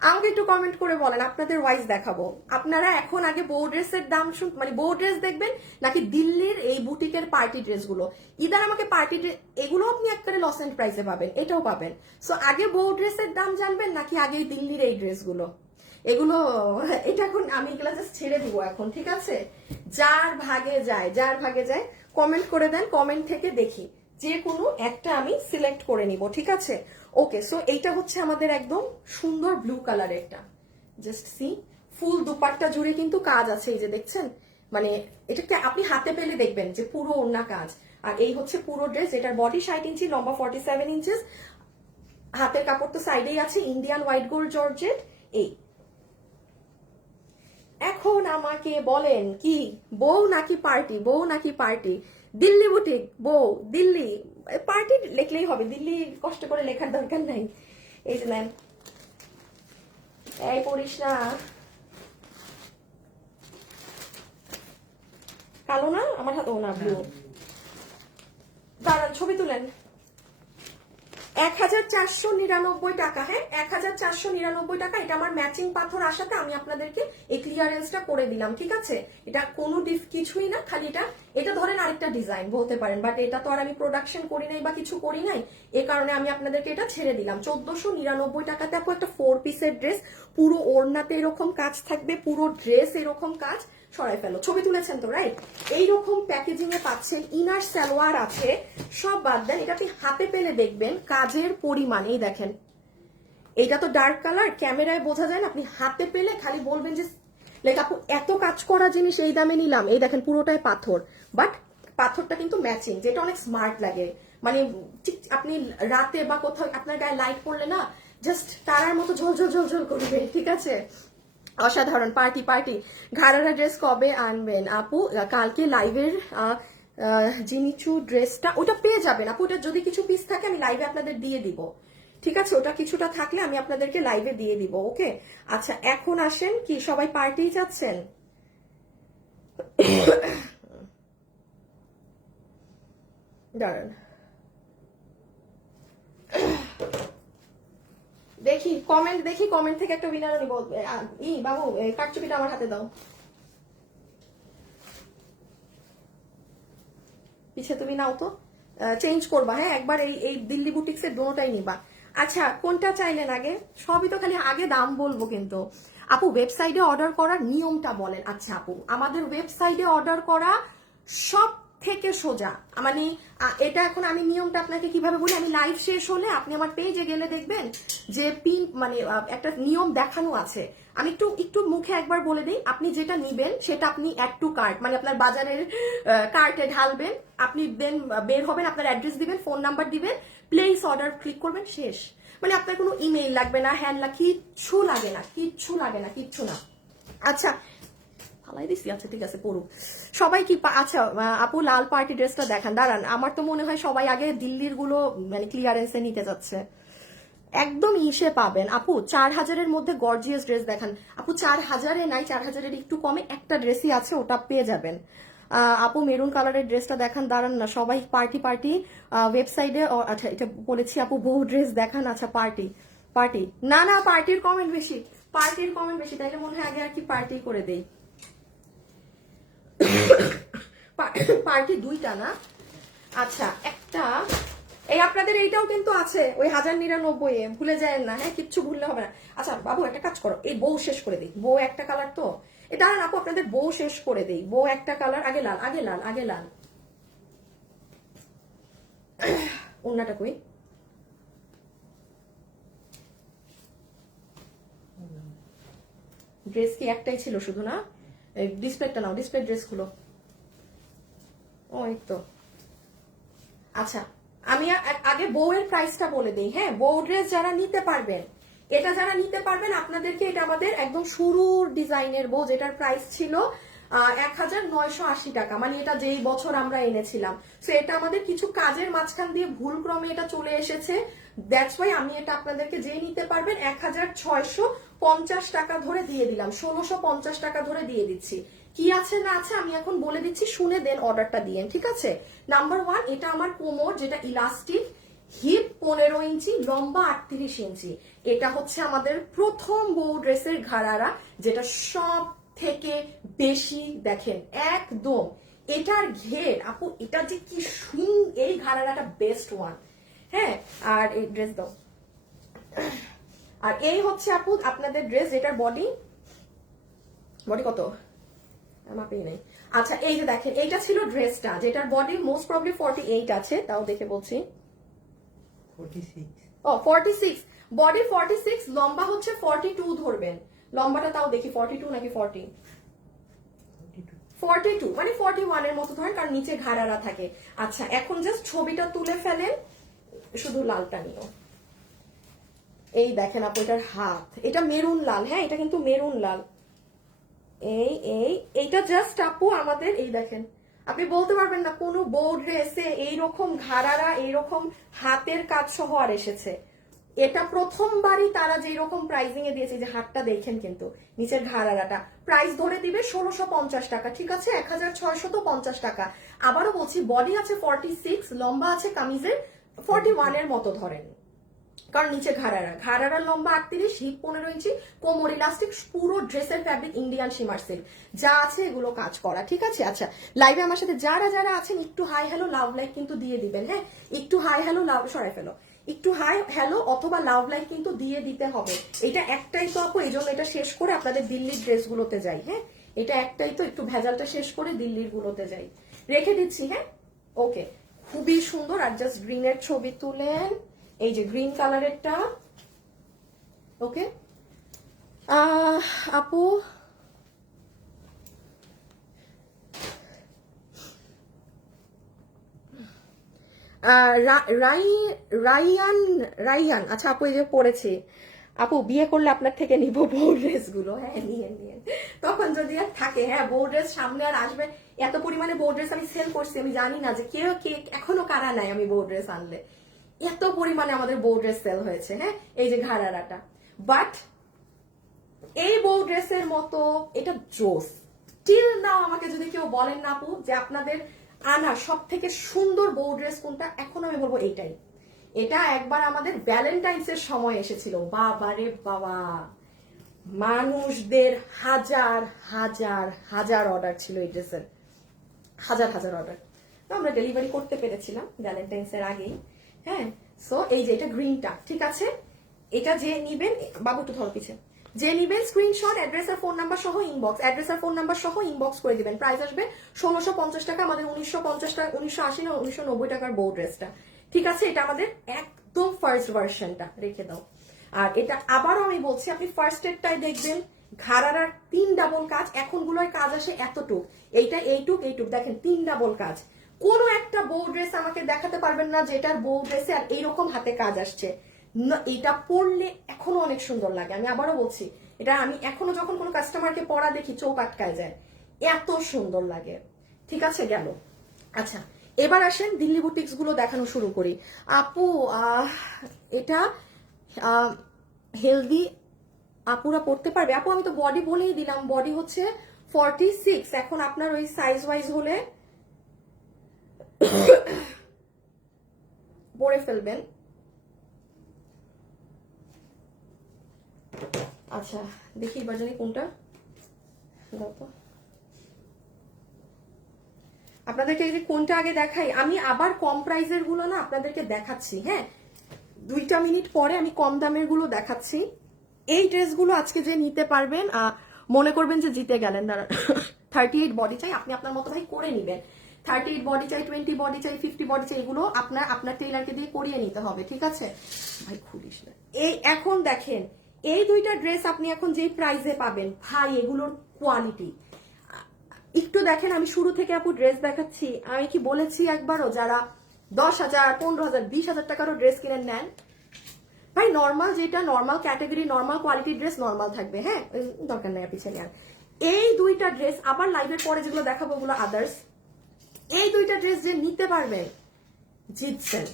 আমাকে একটু কমেন্ট করে বলেন, আপনাদের ওয়াইজ দেখাবো। আপনারা এখন আগে বউ ড্রেসের দাম মানে বউ ড্রেস দেখবেন, নাকি দিল্লির এই বুটিকের পার্টি ড্রেসগুলো? ইদার আমাকে পার্টি ড্রেস, এগুলো আপনি একবারে লস এন্ড প্রাইসে পাবেন, এটাও পাবেন। সো আগে বউ ড্রেসের দাম জানবেন, নাকি আগে দিল্লির এই ড্রেসগুলো? এগুলো, এটা এখন আমি এগুলা জাস্ট ছেড়ে দিব এখন, ঠিক আছে? যার ভাগে যায়, যার ভাগে যায়, কমেন্ট করে দেন, কমেন্ট থেকে দেখি যে কোনো একটা আমি সিলেক্ট করে নিব, ঠিক আছে? ওকে, সো এইটা হচ্ছে আমাদের একদম সুন্দর ব্লু কালার, একটা জাস্ট সি, ফুল দুপাট্টা জুড়ে কিন্তু কাজ আছে, এই যে দেখছেন, মানে এটাকে আপনি হাতে পেলে দেখবেন যে পুরো ওড়না কাজ। আর এই হচ্ছে পুরো ড্রেস, এটার বডি 60 ইঞ্চি, লম্বা 47 ইঞ্চেস, হাতের কাপড় তো সাইডেই আছে, ইন্ডিয়ান হোয়াইট গোল্ড জর্জেট। এই এখন আমাকে বলেন কি, বউ নাকি পার্টি? বউ নাকি পার্টি? দিল্লি বুটিক বউ, দিল্লি পার্টি লিখলেই হবে, দিল্লি কষ্ট করে লেখার দরকার নাই। এই যে নেন, এই পড়িস না, কালো না আমার হাত, ও না ব্লু। দাঁড়ান ছবি তুলেন। 1499 টাকা, হ্যাঁ 1499 টাকা। এটা আমার ম্যাচিং পাথর আসাতে আমি আপনাদেরকে এই ক্লিয়ারেন্সটা করে দিলাম, ঠিক আছে? এটা কোনো কিছুই না, খালি এটা ধরেন আরেকটা ডিজাইন বলতে পারেন, বাট এটা তো আর আমি প্রোডাকশন করি নাই বা কিছু করি নাই, এ কারণে আমি আপনাদেরকে এটা ছেড়ে দিলাম 1499 টাকাতে। আপু একটা 4 পিসের ড্রেস, পুরো ওড়নাতে এরকম কাজ থাকবে, পুরো ড্রেস এরকম কাজ। সরাই ফেলো, ছবি তুলেছেন তো, রাইট? এইরকম প্যাকেজিং এ পাচ্ছেন, ইনার সালোয়ার আছে, সব বাদ দেন, এটা আপনি হাতে পেলে দেখবেন কাজের পরিমাণ। এই দেখেন, এটা তো ডার্ক কালার, ক্যামেরায় বোঝা যায় না, আপনি হাতে পেলে খালি বলবেন যে লাইক আপু এত কাজ করা জিনিস এই দামে নিলাম। এই দেখেন পুরোটাই পাথর, বাট পাথরটা কিন্তু ম্যাচিং, যেটা অনেক স্মার্ট লাগে। মানে ঠিক আপনি রাতে বা কোথাও আপনার গায়ে লাইট পড়লে না, জাস্ট তারার মতো ঝলঝল ঝলঝল করবে, ঠিক আছে? অসাধারণ। পার্টি পার্টি ঘাড়ারা ড্রেস কবে আনবেন আপু? কালকে লাইভের জিনিচু ড্রেসটা ওটা পেয়ে যাবেন আপু, ওটা যদি কিছু পিস থাকে আমি লাইভে আপনাদের দিয়ে দিব, ঠিক আছে? ওটা কিছুটা থাকলে আমি আপনাদেরকে লাইভে দিয়ে দিব, ওকে? আচ্ছা এখন আসেন, কি সবাই পার্টি যাচ্ছেন? দাঁড়ান দেখি কমেন্ট থেকে একটা উইনার নিব। বাবু কাটচুপিটা আমার হাতে দাও, পিছে তুমি নাও তো, চেঞ্জ করবা, হ্যাঁ একবার এই দিল্লি বুটিক্স এর দোনোটাই নিবা। আচ্ছা কোনটা চাইলেন আগে? সবই তো খালি আগে দাম বলবো কিন্তু। আপু ওয়েবসাইটে অর্ডার করার নিয়মটা বলেন। আচ্ছা আপু, আমাদের ওয়েবসাইটে অর্ডার করা সব থেকে সোজা, মানে এটা এখন আমি নিয়মটা আপনাকে কিভাবে বলি, আমি লাইভ শেষ হলে আপনি আমার পেজে গেলে দেখবেন যে পিন মানে একটা নিয়ম দেখানো আছে, আমি একটু একটু মুখে একবার বলে দিই। আপনি যেটা নিবেন সেটা আপনি অ্যাড টু কার্ট মানে আপনার বাজারের কার্টে ঢালবেন, আপনি দেন বের হবেন, আপনার অ্যাড্রেস দিবেন, ফোন নাম্বার দিবেন, প্লেস অর্ডার ক্লিক করবেন, শেষ। মানে আপনার কোনো ইমেইল লাগবে না, হ্যান্ড কিচ্ছু লাগে না, কিচ্ছু না। আচ্ছা ফালাই দিছি, আচ্ছা ঠিক আছে পড়ুক সবাই। কি আচ্ছা আপু লাল পার্টি ড্রেসটা দেখান, দাঁড়ান আমার তো মনে হয় সবাই আগে দিল্লির গুলো মানে ক্লিয়ারেন্সে নিতে যাচ্ছে, একদম ইসে পাবেন আপু। 4000-এর মধ্যে গর্জিয়াস ড্রেস দেখান আপু। 4000-এ নাই, 4000-এর একটু কমে একটা ড্রেসই আছে, ওটা পেয়ে যাবেন। আপু মেরুন কালারের ড্রেসটা দেখান, দাঁড়ান না সবাই পার্টি ওয়েবসাইটে, আচ্ছা এটা বলেছি আপু বহু ড্রেস দেখান। আচ্ছা পার্টি না পার্টির কমেন্ট বেশি, তাইলে মনে হয় আগে আর কি পার্টি করে দেই। পার্টি দুইটা না, আচ্ছা একটা এই আপনাদের এইটাও কিন্তু আছে ওই 1099-এ, ভুলে যায় না, হ্যাঁ কিচ্ছু ভুললে হবে না। আচ্ছা বাবু একটা কাজ করো, এই বউ শেষ করে দিই, বউ একটা কালার তো এটা আপু আপনাদের বউ শেষ করে দেই, বউ একটা কালার, আগে লাল অন্যটা কই, ড্রেস কি একটাই ছিল শুধু না? ডিসপ্লেটা নাও, ডিসপ্লে ড্রেস খুলো, ওই তো। আচ্ছা আমি আগে বউয়ের প্রাইসটা বলে দিই, হ্যাঁ বউ ড্রেস যারা নিতে পারবেন, এটা যারা নিতে পারবেন আপনাদেরকে, এটা আমাদের একদম শুরুর ডিজাইনের বউ, যেটার প্রাইস ছিল 1980 টাকা, মানে এটা যেই বছর আমরা এনেছিলাম। সো এটা আমাদের কিছু কাজের মাঝখান দিয়ে ভুলক্রমে এটা চলে এসেছে, দ্যাটস ওয়াই আমি এটা আপনাদেরকে যেই নিতে পারবেন 1650 টাকা ধরে দিয়ে দিলাম, 1650 টাকা ধরে দিয়ে দিচ্ছি। কি আছে না আছে আমি এখন বলে দিচ্ছি, শুনে দেন অর্ডারটা দিয়েন, ঠিক আছে? নাম্বার 1, এটা আমার কোমর, যেটা ইলাস্টিক, হিপ 15 ইঞ্চি, লম্বা 38 ইঞ্চি। এটা হচ্ছে আমাদের প্রথম বউ ড্রেসের ঘাড়ারা, যেটা সব থেকে বেশি দেখেন একদম এটার ঘের আপু, এটা যে কি এই ঘাড়ারাটা বেস্ট ওয়ান, হ্যাঁ। আর এই ড্রেস দাও, আর এই হচ্ছে আপু আপনাদের ড্রেস, যেটার বডি কত মাপেই নাই। আচ্ছা এই যে দেখেন, এইটা ছিল ড্রেসটা, যেটার বডি মোস্ট প্রবলি 48 আছে, তাও দেখে বলছি 46, বডি 46, লম্বা হচ্ছে 42 ধরবেন, লম্বাটা তাও দেখি 42 নাকি 40, 42 মানে 41 এর মতো ধরেন, কারণ নিচে ঘাড়ারা থাকে। আচ্ছা এখন জাস্ট ছবিটা তুলে ফেলেন, শুধু লালটা নিও। এই দেখেন আপু এটার হাত, এটা মেরুন লাল, হ্যাঁ এটা কিন্তু মেরুন লাল। এইটা জাস্ট আপু আমাদের, এই দেখেন আপনি বলতে পারবেন না কোনো বউ ড্রেসে এইরকম ঘাড়ারা এইরকম হাতের কাজ সহ আর এসেছে। এটা প্রথমবারই তারা যেই রকম প্রাইসিং এ দিয়েছে, যে হাতটা দেখেন কিন্তু নিচের ঘাড়ারাটা, প্রাইস ধরে দিবে 1650 টাকা, ঠিক আছে? 1650 টাকা। আবারও বলছি বডি আছে 46, লম্বা আছে কামিজের 41 এর মতো ধরেন, কারণ নিচে ঘাড়ারা লম্বা 38, হিপ 15 ইঞ্চি, কোমর ইলাস্টিক, পুরো ড্রেসের ফ্যাব্রিক ইন্ডিয়ান শিমার সিল্ক, যা আছে এগুলো কাজ করা, ঠিক আছে? আচ্ছা লাইভে আমার সাথে যারা যারা আছেন একটু হাই হ্যালো লাভ লাইক কিন্তু দিয়ে দিবেন, হ্যাঁ একটু হাই হ্যালো লাভ, সরাই ফেলো, একটু হাই হ্যালো অথবা লাভ লাইক কিন্তু দিয়ে দিতে হবে। এটা একটাই তো আপু, এই জন্য এটা শেষ করে আপনাদের দিল্লির ড্রেসগুলোতে যাই, হ্যাঁ এটা একটাই তো, একটু ভেজালটা শেষ করে দিল্লির গুলোতে যাই, রেখে দিচ্ছি, হ্যাঁ ওকে। খুবই সুন্দর। আর জাস্ট গ্রিনের ছবি তুলেন, এই যে গ্রিন কালারেরটা, ওকে আপু রাইয়ান, আচ্ছা আপু এই যে পড়েছি, আপু বিয়ে করলে আপনার থেকে নিব বউ ড্রেস গুলো, হ্যাঁ নিয়ে তখন যদি আর থাকে, হ্যাঁ বউ ড্রেস সামনে আর আসবে, এত পরিমাণে বউ ড্রেস আমি সেল করছি, আমি জানি না যে কেউ কে এখনো কারা নাই আমি বউ ড্রেস আনলে, এত পরিমাণে আমাদের বউ ড্রেস সেল হয়েছে। হ্যাঁ, এই যে ঘাড়ারাটা, বাট এই বউ ড্রেসের মতো এটা জোস টিল নাও আমাকে যদি কেউ বলেন না আপু যে আপনাদের আনা সব থেকে সুন্দর বউ ড্রেস কোনটা, এখন আমি বলবো এইটাই। এটা একবার আমাদের ভ্যালেন্টাইন্স এর সময় এসেছিল, বাবারে বাবা, মানুষদের হাজার হাজার হাজার অর্ডার ছিল এই ড্রেসের, হাজার হাজার অর্ডার। তো আমরা ডেলিভারি করতে পেরেছিলাম ভ্যালেন্টাইন্স এর আগেই। হ্যাঁ, সো এই যে এটা গ্রিনটা, ঠিক আছে, এটা যে নিবেন, বাবু একটু ধরো পিছে, যে নিবেন স্ক্রিনশট, অ্যাড্রেস আর ফোন নাম্বার সহ ইনবক্স, অ্যাড্রেস আর ফোন নাম্বার সহ ইনবক্স করে দিবেন। প্রাইস আসবে 1650 টাকা, আমাদের 1950 টাকা, 1980 না 1990 টাকার বউ ড্রেসটা, ঠিক আছে। এটা আমাদের একদম ফার্স্ট ভার্সনটা, রেখে দাও। আর এটা আবারও আমি বলছি, আপনি ফার্স্ট এডটাই দেখবেন ঘাড়ার 3 ডাবল কাজ, এখন গুলোর কাজ আসে এতটুক, এইটা এইটুক এইটুক, দেখেন 3 ডাবল কাজ। কোনো একটা বউ ড্রেস আমাকে দেখাতে পারবেন না যে এটার বউ ড্রেসে আর এইরকম হাতে কাজ আসছে না। এটা পরলে এখনো অনেক সুন্দর লাগে, আমি আবারও বলছি, এটা আমি এখনো যখন কোনো কাস্টমারকে পরা দেখি চোখ আটকায় যায়, এত সুন্দর লাগে। ঠিক আছে, গেল। আচ্ছা, এবার আসেন দিল্লি বুটিক্স গুলো দেখানো শুরু করি। আপু এটা হেলদি আপুরা পড়তে পারবে? আপু আমি তো বডি বলেই দিলাম, বডি হচ্ছে 46, এখন আপনার ওই সাইজ ওয়াইজ হলে পরে ফেলবেন। আচ্ছা দেখি এবার জানি কোনটা, আপনাদেরকে এই যে কোনটা আগে দেখাই, আমি আবার কম প্রাইজের গুলো না আপনাদেরকে দেখাচ্ছি। হ্যাঁ, 2 মিনিট পরে আমি কম দামের গুলো দেখাচ্ছি। এই ড্রেসগুলো আজকে যে নিতে পারবেন, মনে করবেন যে জিতে গেলেন। দাঁড়ান, 38 বডি চাই, আপনি আপনার মতো ভাই করে নিবেন। 38 বডি চাই, 20 বডি চাই, 50 বডি চাই, এগুলো আপনার টেইলারকে দিয়ে করিয়ে নিতে হবে, ঠিক আছে ভাই, খুলিস না। এই এখন দেখেন এই 2টা ড্রেস আপনি এখন যেই প্রাইসে পাবেন ভাই, এগুলোর কোয়ালিটি একটু দেখেন। আমি শুরু থেকে আপু ড্রেস দেখাচ্ছি, আমি কি বলেছি একবারও যারা 10,000, 15,000, 20,000 টাকারও ড্রেস কিনে নেন ভাই, নর্মাল যেটা নর্মাল ক্যাটাগরি, নর্মাল কোয়ালিটির ড্রেস নর্মাল থাকবে। হ্যাঁ, দরকার নেই পিছনে আর। এই 2টা ড্রেস আবার লাইভের পরে যেগুলো দেখাবো ওগুলো আদার্স, এই 2টা ড্রেস যে নিতে পারবেন জিতছেন,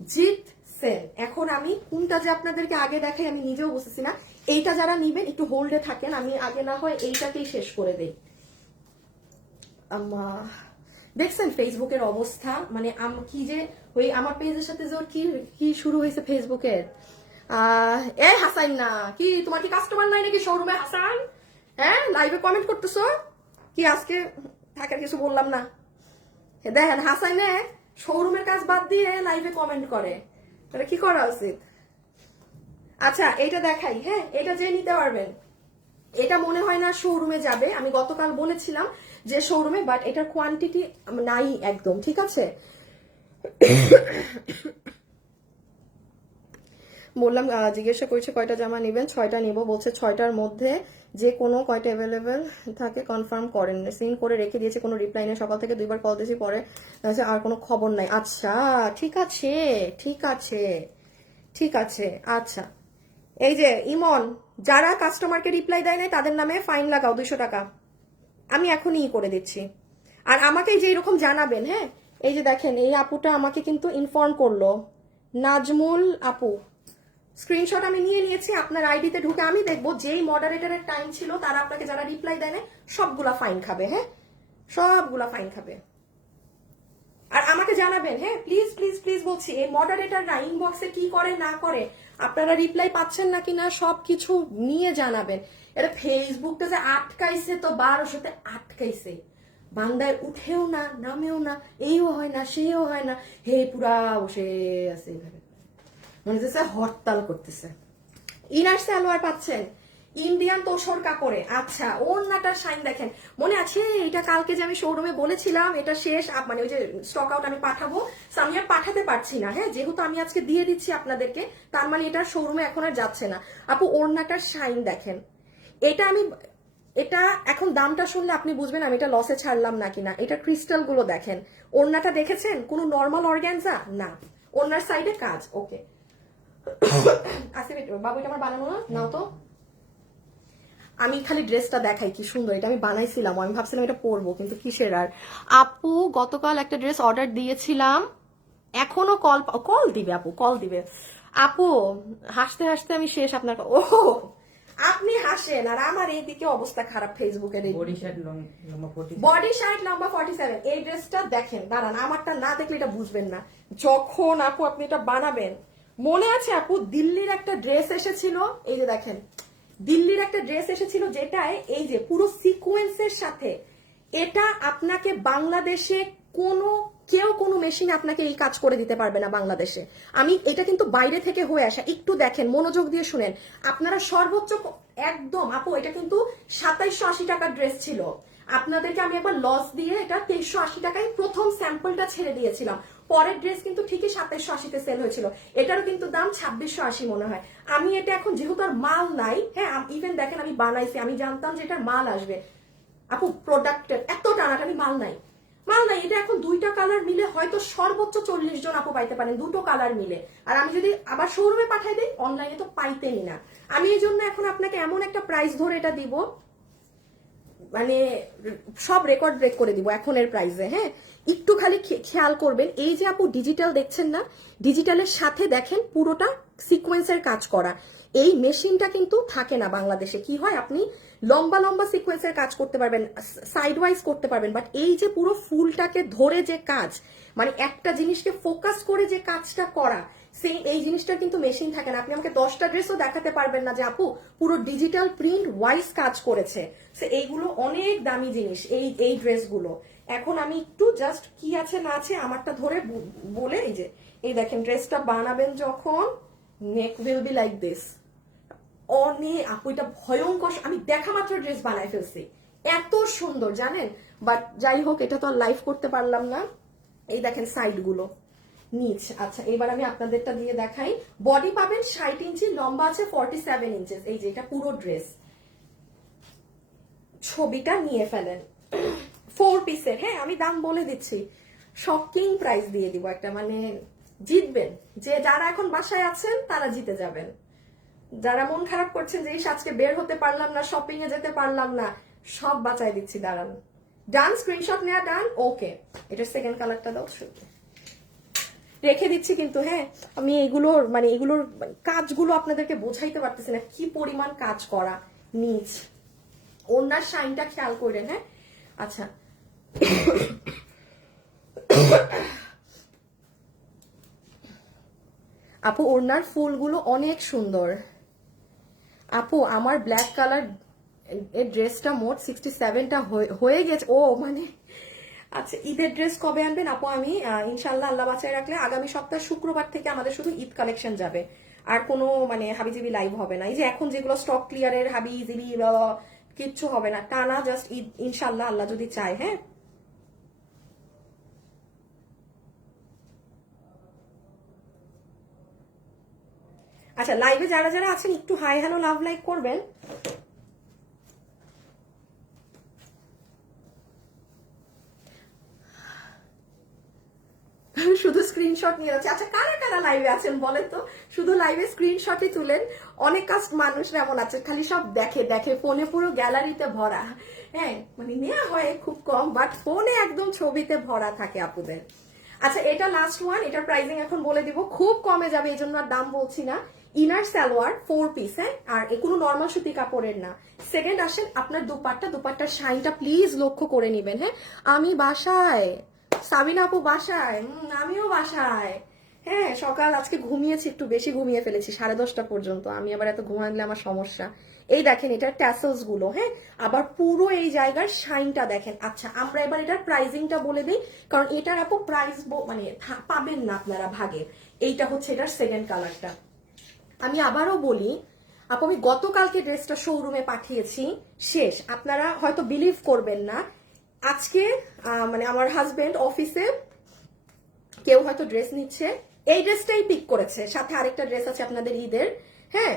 জিতছেন। এখন আমি কোনটা যে আপনাদেরকে আগে দেখাই আমি নিজেও বুঝতেছি না। এইটা যারা নিবেন একটু হোল্ডে থাকেন, আমি আগে না হয় এইটাকেই শেষ করে দেই। দেখছেন ফেসবুকের অবস্থা, মানে কি যে ওই আমার পেজের সাথে যে কি কি শুরু হয়েছে ফেসবুকের। এ হাসান না, কি তোমার কি কাস্টমার নাই নাকি শোরুমে হাসান? হ্যাঁ, লাইভে কমেন্ট করতেছো কি? আজকে থাকার কিছু বললাম না, দেখেন হাসাইনে শোরুমের কাজ বাদ দিয়ে লাইভে কমেন্ট করে, তাহলে কি করা উচিত? আচ্ছা এইটা দেখাই। হ্যাঁ, এটা যে নিতে পারবেন, এটা মনে হয় না শোরুমে যাবে, আমি গতকাল বলেছিলাম যে শোরুমে, বাট এটার কোয়ান্টিটি নাই একদম, ঠিক আছে। বললাম জিজ্ঞাসা করছে কয়টা জামা নেবেন, 6টা নিব বলছে, 6টার মধ্যে যে কোনো কয়টা অ্যাভেলেবেল থাকে কনফার্ম করেন। সিন করে রেখে দিয়েছে, কোনো রিপ্লাই নেই, সকাল থেকে 2বার কল দিয়েছি, পরে আর কোনো খবর নাই। আচ্ছা ঠিক আছে, ঠিক আছে, ঠিক আছে। আচ্ছা এই যে ইমন, যারা কাস্টমারকে রিপ্লাই দেয় নাই তাদের নামে ফাইন লাগাও 200 টাকা, আমি এখনই করে দিচ্ছি। আর আমাকে যে এরকম জানাবেন। হ্যাঁ, এই যে দেখেন এই আপুটা আমাকে কিন্তু ইনফর্ম করলো, নাজমুল আপু, স্ক্রিনশট আমি নিয়ে নিয়েছি। আপনার আইডিতে ঢুকে আমি দেখবো যেই মডারেটরের টাইম ছিল তারা আপনাকে যারা রিপ্লাই দেয় না সবগুলা ফাইন খাবে। হ্যাঁ, সবগুলা ফাইন খাবে। আর আমাকে জানাবেন, হ্যাঁ প্লিজ প্লিজ প্লিজ বলছি, এই মডারেটররা ইনবক্সে কি করে না করে, আপনারা রিপ্লাই পাচ্ছেন নাকি না সবকিছু নিয়ে জানাবেন। এটা ফেসবুকটা যে আটকাইছে তো 1200-তে আটকাইছে, বান্দায় উঠেও না নামেও না, এইও হয় না সেইও হয় না, হে পুরা বসে আছে এইভাবে, মনে হচ্ছে হরতাল করতেছে। ইনার সালোয়ার পাচ্ছেন ইন্ডিয়ান তোষর কাপড়ে। আচ্ছা, ওড়নাটার শাইন দেখেন, মনে আছে এটা কালকে যে আমি শোরুমে বলেছিলাম এটা শেষ, মানে ওই যে স্টক আউট আমি পাঠাবো, আমি আর পাঠাতে পারছি না। হ্যাঁ, যেহেতু আমি আজকে দিয়ে দিচ্ছি আপনাদেরকে, তার মানে এটা শোরুমে এখন আর যাচ্ছে না। আপু ওড়নাটার শাইন দেখেন, এটা এখন দামটা শুনলে আপনি বুঝবেন আমি এটা লসে ছাড়লাম না কিনা। এটা ক্রিস্টাল গুলো দেখেন, ওড়নাটা দেখেছেন, কোনো নর্মাল অর্গানজা না, ওড়নার সাইডে কাজ। ওকে বাবু, এটা আমার বানানো না, নাও তো। আমি খালি ড্রেসটা দেখাই কি সুন্দর, এটা আমি বানাইছিলাম, আমি ভাবছিলাম এটা পরবো কিন্তু কিসের আর। আপু গতকাল একটা ড্রেস অর্ডার দিয়েছিলাম, এখনো কল কল দিবে আপু, কল দিবে আপু। হাসতে হাসতে আমি শেষ আপনার। ও আপনি হাসেন আর আমার এইদিকে অবস্থা খারাপ ফেসবুকের। বডি শার্ট নাম্বার 47, এই ড্রেসটা দেখেন, দাঁড়ান আমারটা না দেখলে এটা বুঝবেন না। যখন আপু আপনি এটা বানাবেন, মনে আছে আপু দিল্লির একটা ড্রেস এসেছিল, এই যে দেখেন দিল্লির একটা ড্রেস এসেছিল যেটায় এই যে পুরো সিকোয়েন্সের সাথে, এটা আপনাকে বাংলাদেশে কোনো মেশিন আপনাকে এই কাজ করে দিতে পারবে না বাংলাদেশে। আমি এটা কিন্তু বাইরে থেকে হয়ে আসা, একটু দেখেন মনোযোগ দিয়ে শুনেন আপনারা। সর্বোচ্চ একদম আপু এটা কিন্তু 2780 টাকার ড্রেস ছিল, আপনাদেরকে আমি একবার লস দিয়ে এটা 2380 টাকায় প্রথম স্যাম্পলটা ছেড়ে দিয়েছিলাম। পরের ড্রেস কিন্তু ঠিকই 2780-তে সেল হয়েছিল, এটারও কিন্তু দাম 2680 মনে হয়। আমি এটা এখন যেহেতু আর মাল নাই, হ্যাঁ ইভেন দেখেন আমি বানাইছি, আমি জানতাম যে এটার মাল আসবে আপু, প্রোডাক্টের এত টানাটানি মাল নাই, মাল নাই। এটা এখন দুইটা কালার মিলে হয়তো সর্বোচ্চ 40 জন আপু পাইতে পারেন, দুটো কালার মিলে। আর আমি যদি আবার শোরুমে পাঠাই দিই, অনলাইনে তো পাইতেনি না। আমি এই জন্য এখন আপনাকে এমন একটা প্রাইস ধরে এটা দিব, মানে সব রেকর্ড ব্রেক করে দিব এখন এর প্রাইসে। হ্যাঁ একটু খালি খেয়াল করবেন, এই যে আপু ডিজিটাল দেখছেন না, ডিজিটালের সাথে দেখেন পুরোটা সিকোয়েন্সের কাজ করা। এই মেশিনটা কিন্তু থাকে না বাংলাদেশে। কি হয় আপনি লম্বা লম্বা সিকোয়েন্সের কাজ করতে পারবেন, সাইড ওয়াইজ করতে পারবেন, বাট এই যে পুরো ফুলটাকে ধরে যে কাজ, মানে একটা জিনিসকে ফোকাস করে যে কাজটা করা, সেই এই জিনিসটা কিন্তু মেশিন থাকে না। আপনি আমাকে 10টা ড্রেসও দেখাতে পারবেন না যে আপু পুরো ডিজিটাল প্রিন্ট ওয়াইজ কাজ করেছে। এইগুলো অনেক দামি জিনিস এই ড্রেসগুলো। এখন আমি একটু জাস্ট কি আছে না আছে আমারটা ধরে বলে, এই যে এই দেখেন ড্রেসটা বানাবেন যখন, নেক উইল বি লাইক দিস। অনেক আপু এটা ভয়ঙ্কর, আমি দেখা মাত্র ড্রেস বানাই ফেলছি, এত সুন্দর জানেন। বাট যাই হোক এটা তো আর লাইভ করতে পারলাম না। এই দেখেন সাইড গুলো নিচ। আচ্ছা এবার আমি আপনাদেরটা দিয়ে দেখাই। বডি পাবেন 60 ইঞ্চি, লম্বা আছে 47 ইঞ্চেস। এই যে এটা পুরো ড্রেস, ছবিটা নিয়ে ফেলেন। 4 পিসের, হ্যাঁ আমি দাম বলে দিচ্ছি, শকিং প্রাইস দিয়ে দিব একটা, মানে জিতবেন। যে যারা এখন বাসায় আছেন তারা জিতে যাবেন, যারা মন খারাপ করছেন যে আজকে বের হতে পারলাম না, শপিং এ যেতে পারলাম না, সব বাঁচাই দিচ্ছি। দাঁড়ান, ডান স্ক্রিনশট নেওয়া ডান, ওকে। এটা সেকেন্ড কালারটা দাও, রেখে দিচ্ছি কিন্তু। হ্যাঁ আমি এগুলোর কাজগুলো আপনাদেরকে বোঝাইতে পারতেছি না কি পরিমাণ কাজ করা। নিচ ওনার শাইনটা খেয়াল করেন। হ্যাঁ আচ্ছা আপু ওনার ফুলগুলো অনেক সুন্দর। আপু আমার ব্ল্যাক কালার এর ড্রেসটা মোট 67টা হয়ে গেছে। ও মানে আচ্ছা ঈদের ড্রেস কবে আনবেন আপু? আমি ইনশাল্লাহ আল্লাহ বাঁচায় রাখলে আগামী সপ্তাহ শুক্রবার থেকে আমাদের শুধু ঈদ কালেকশন যাবে, আর কোনো মানে হাবিজিবি লাইভ হবে না। এই যে এখন যেগুলো স্টক ক্লিয়ারের হাবিজিবি কিচ্ছু হবে না, টানা জাস্ট ঈদ ইনশাল্লাহ আল্লাহ যদি চায়। হ্যাঁ আচ্ছা লাইভে যারা যারা আছেন একটু হাই হ্যালো লাভ লাইক করবেন। শুধু স্ক্রিনশট নিয়ে যাচ্ছে। আচ্ছা কারা কারা লাইভে আছেন বলেন তো, শুধু লাইভে স্ক্রিনশটই তুলেন। অনেক মানুষ এমন আছে খালি সব দেখে দেখে, ফোনে পুরো গ্যালারিতে ভরা। হ্যাঁ মানে নেওয়া হয় খুব কম, বাট ফোনে একদম ছবিতে ভরা থাকে আপুদের। আচ্ছা এটা লাস্ট ওয়ান, এটার প্রাইসিং এখন বলে দিব, খুব কমে যাবে এই জন্য আর দাম বলছি না। ইনার সালোয়ার 4 পিস, হ্যাঁ আর কোনো নর্মাল সুতি কাপড়ের না। সেকেন্ড আসেন আপনার দুপাট্টার শাইনটা প্লিজ লক্ষ্য করে নিবেন। হ্যাঁ আমি বাসায়, সাবিনা আপু বাসায়, আমিও বাসায়। হ্যাঁ সকাল আজকে ঘুমিয়েছি, একটু বেশি ঘুমিয়ে ফেলেছি 10:30 পর্যন্ত। আমি আবার এত ঘুমালে আমার সমস্যা। এই দেখেন এটার ট্যাসেলস গুলো, হ্যাঁ আবার পুরো এই জায়গার শাইনটা দেখেন। আচ্ছা আমরা এবার এটার প্রাইসিংটা বলে দিই, কারণ এটার আপু প্রাইস মানে পাবেন না আপনারা ভাগে। এইটা হচ্ছে এটার সেকেন্ড কালারটা। আমি আবারও বলি আপু, আমি গতকালকে ড্রেসটা শোরুমে পাঠিয়েছি, শেষ। আপনারা হয়তো বিলিভ করবেন না, আজকে মানে আমার হাজবেন্ড অফিসে কেউ হয়তো ড্রেস নিচ্ছে, এই ড্রেসটাই পিক করেছে, সাথে আরেকটা ড্রেস আছে আপনাদের ঈদের। হ্যাঁ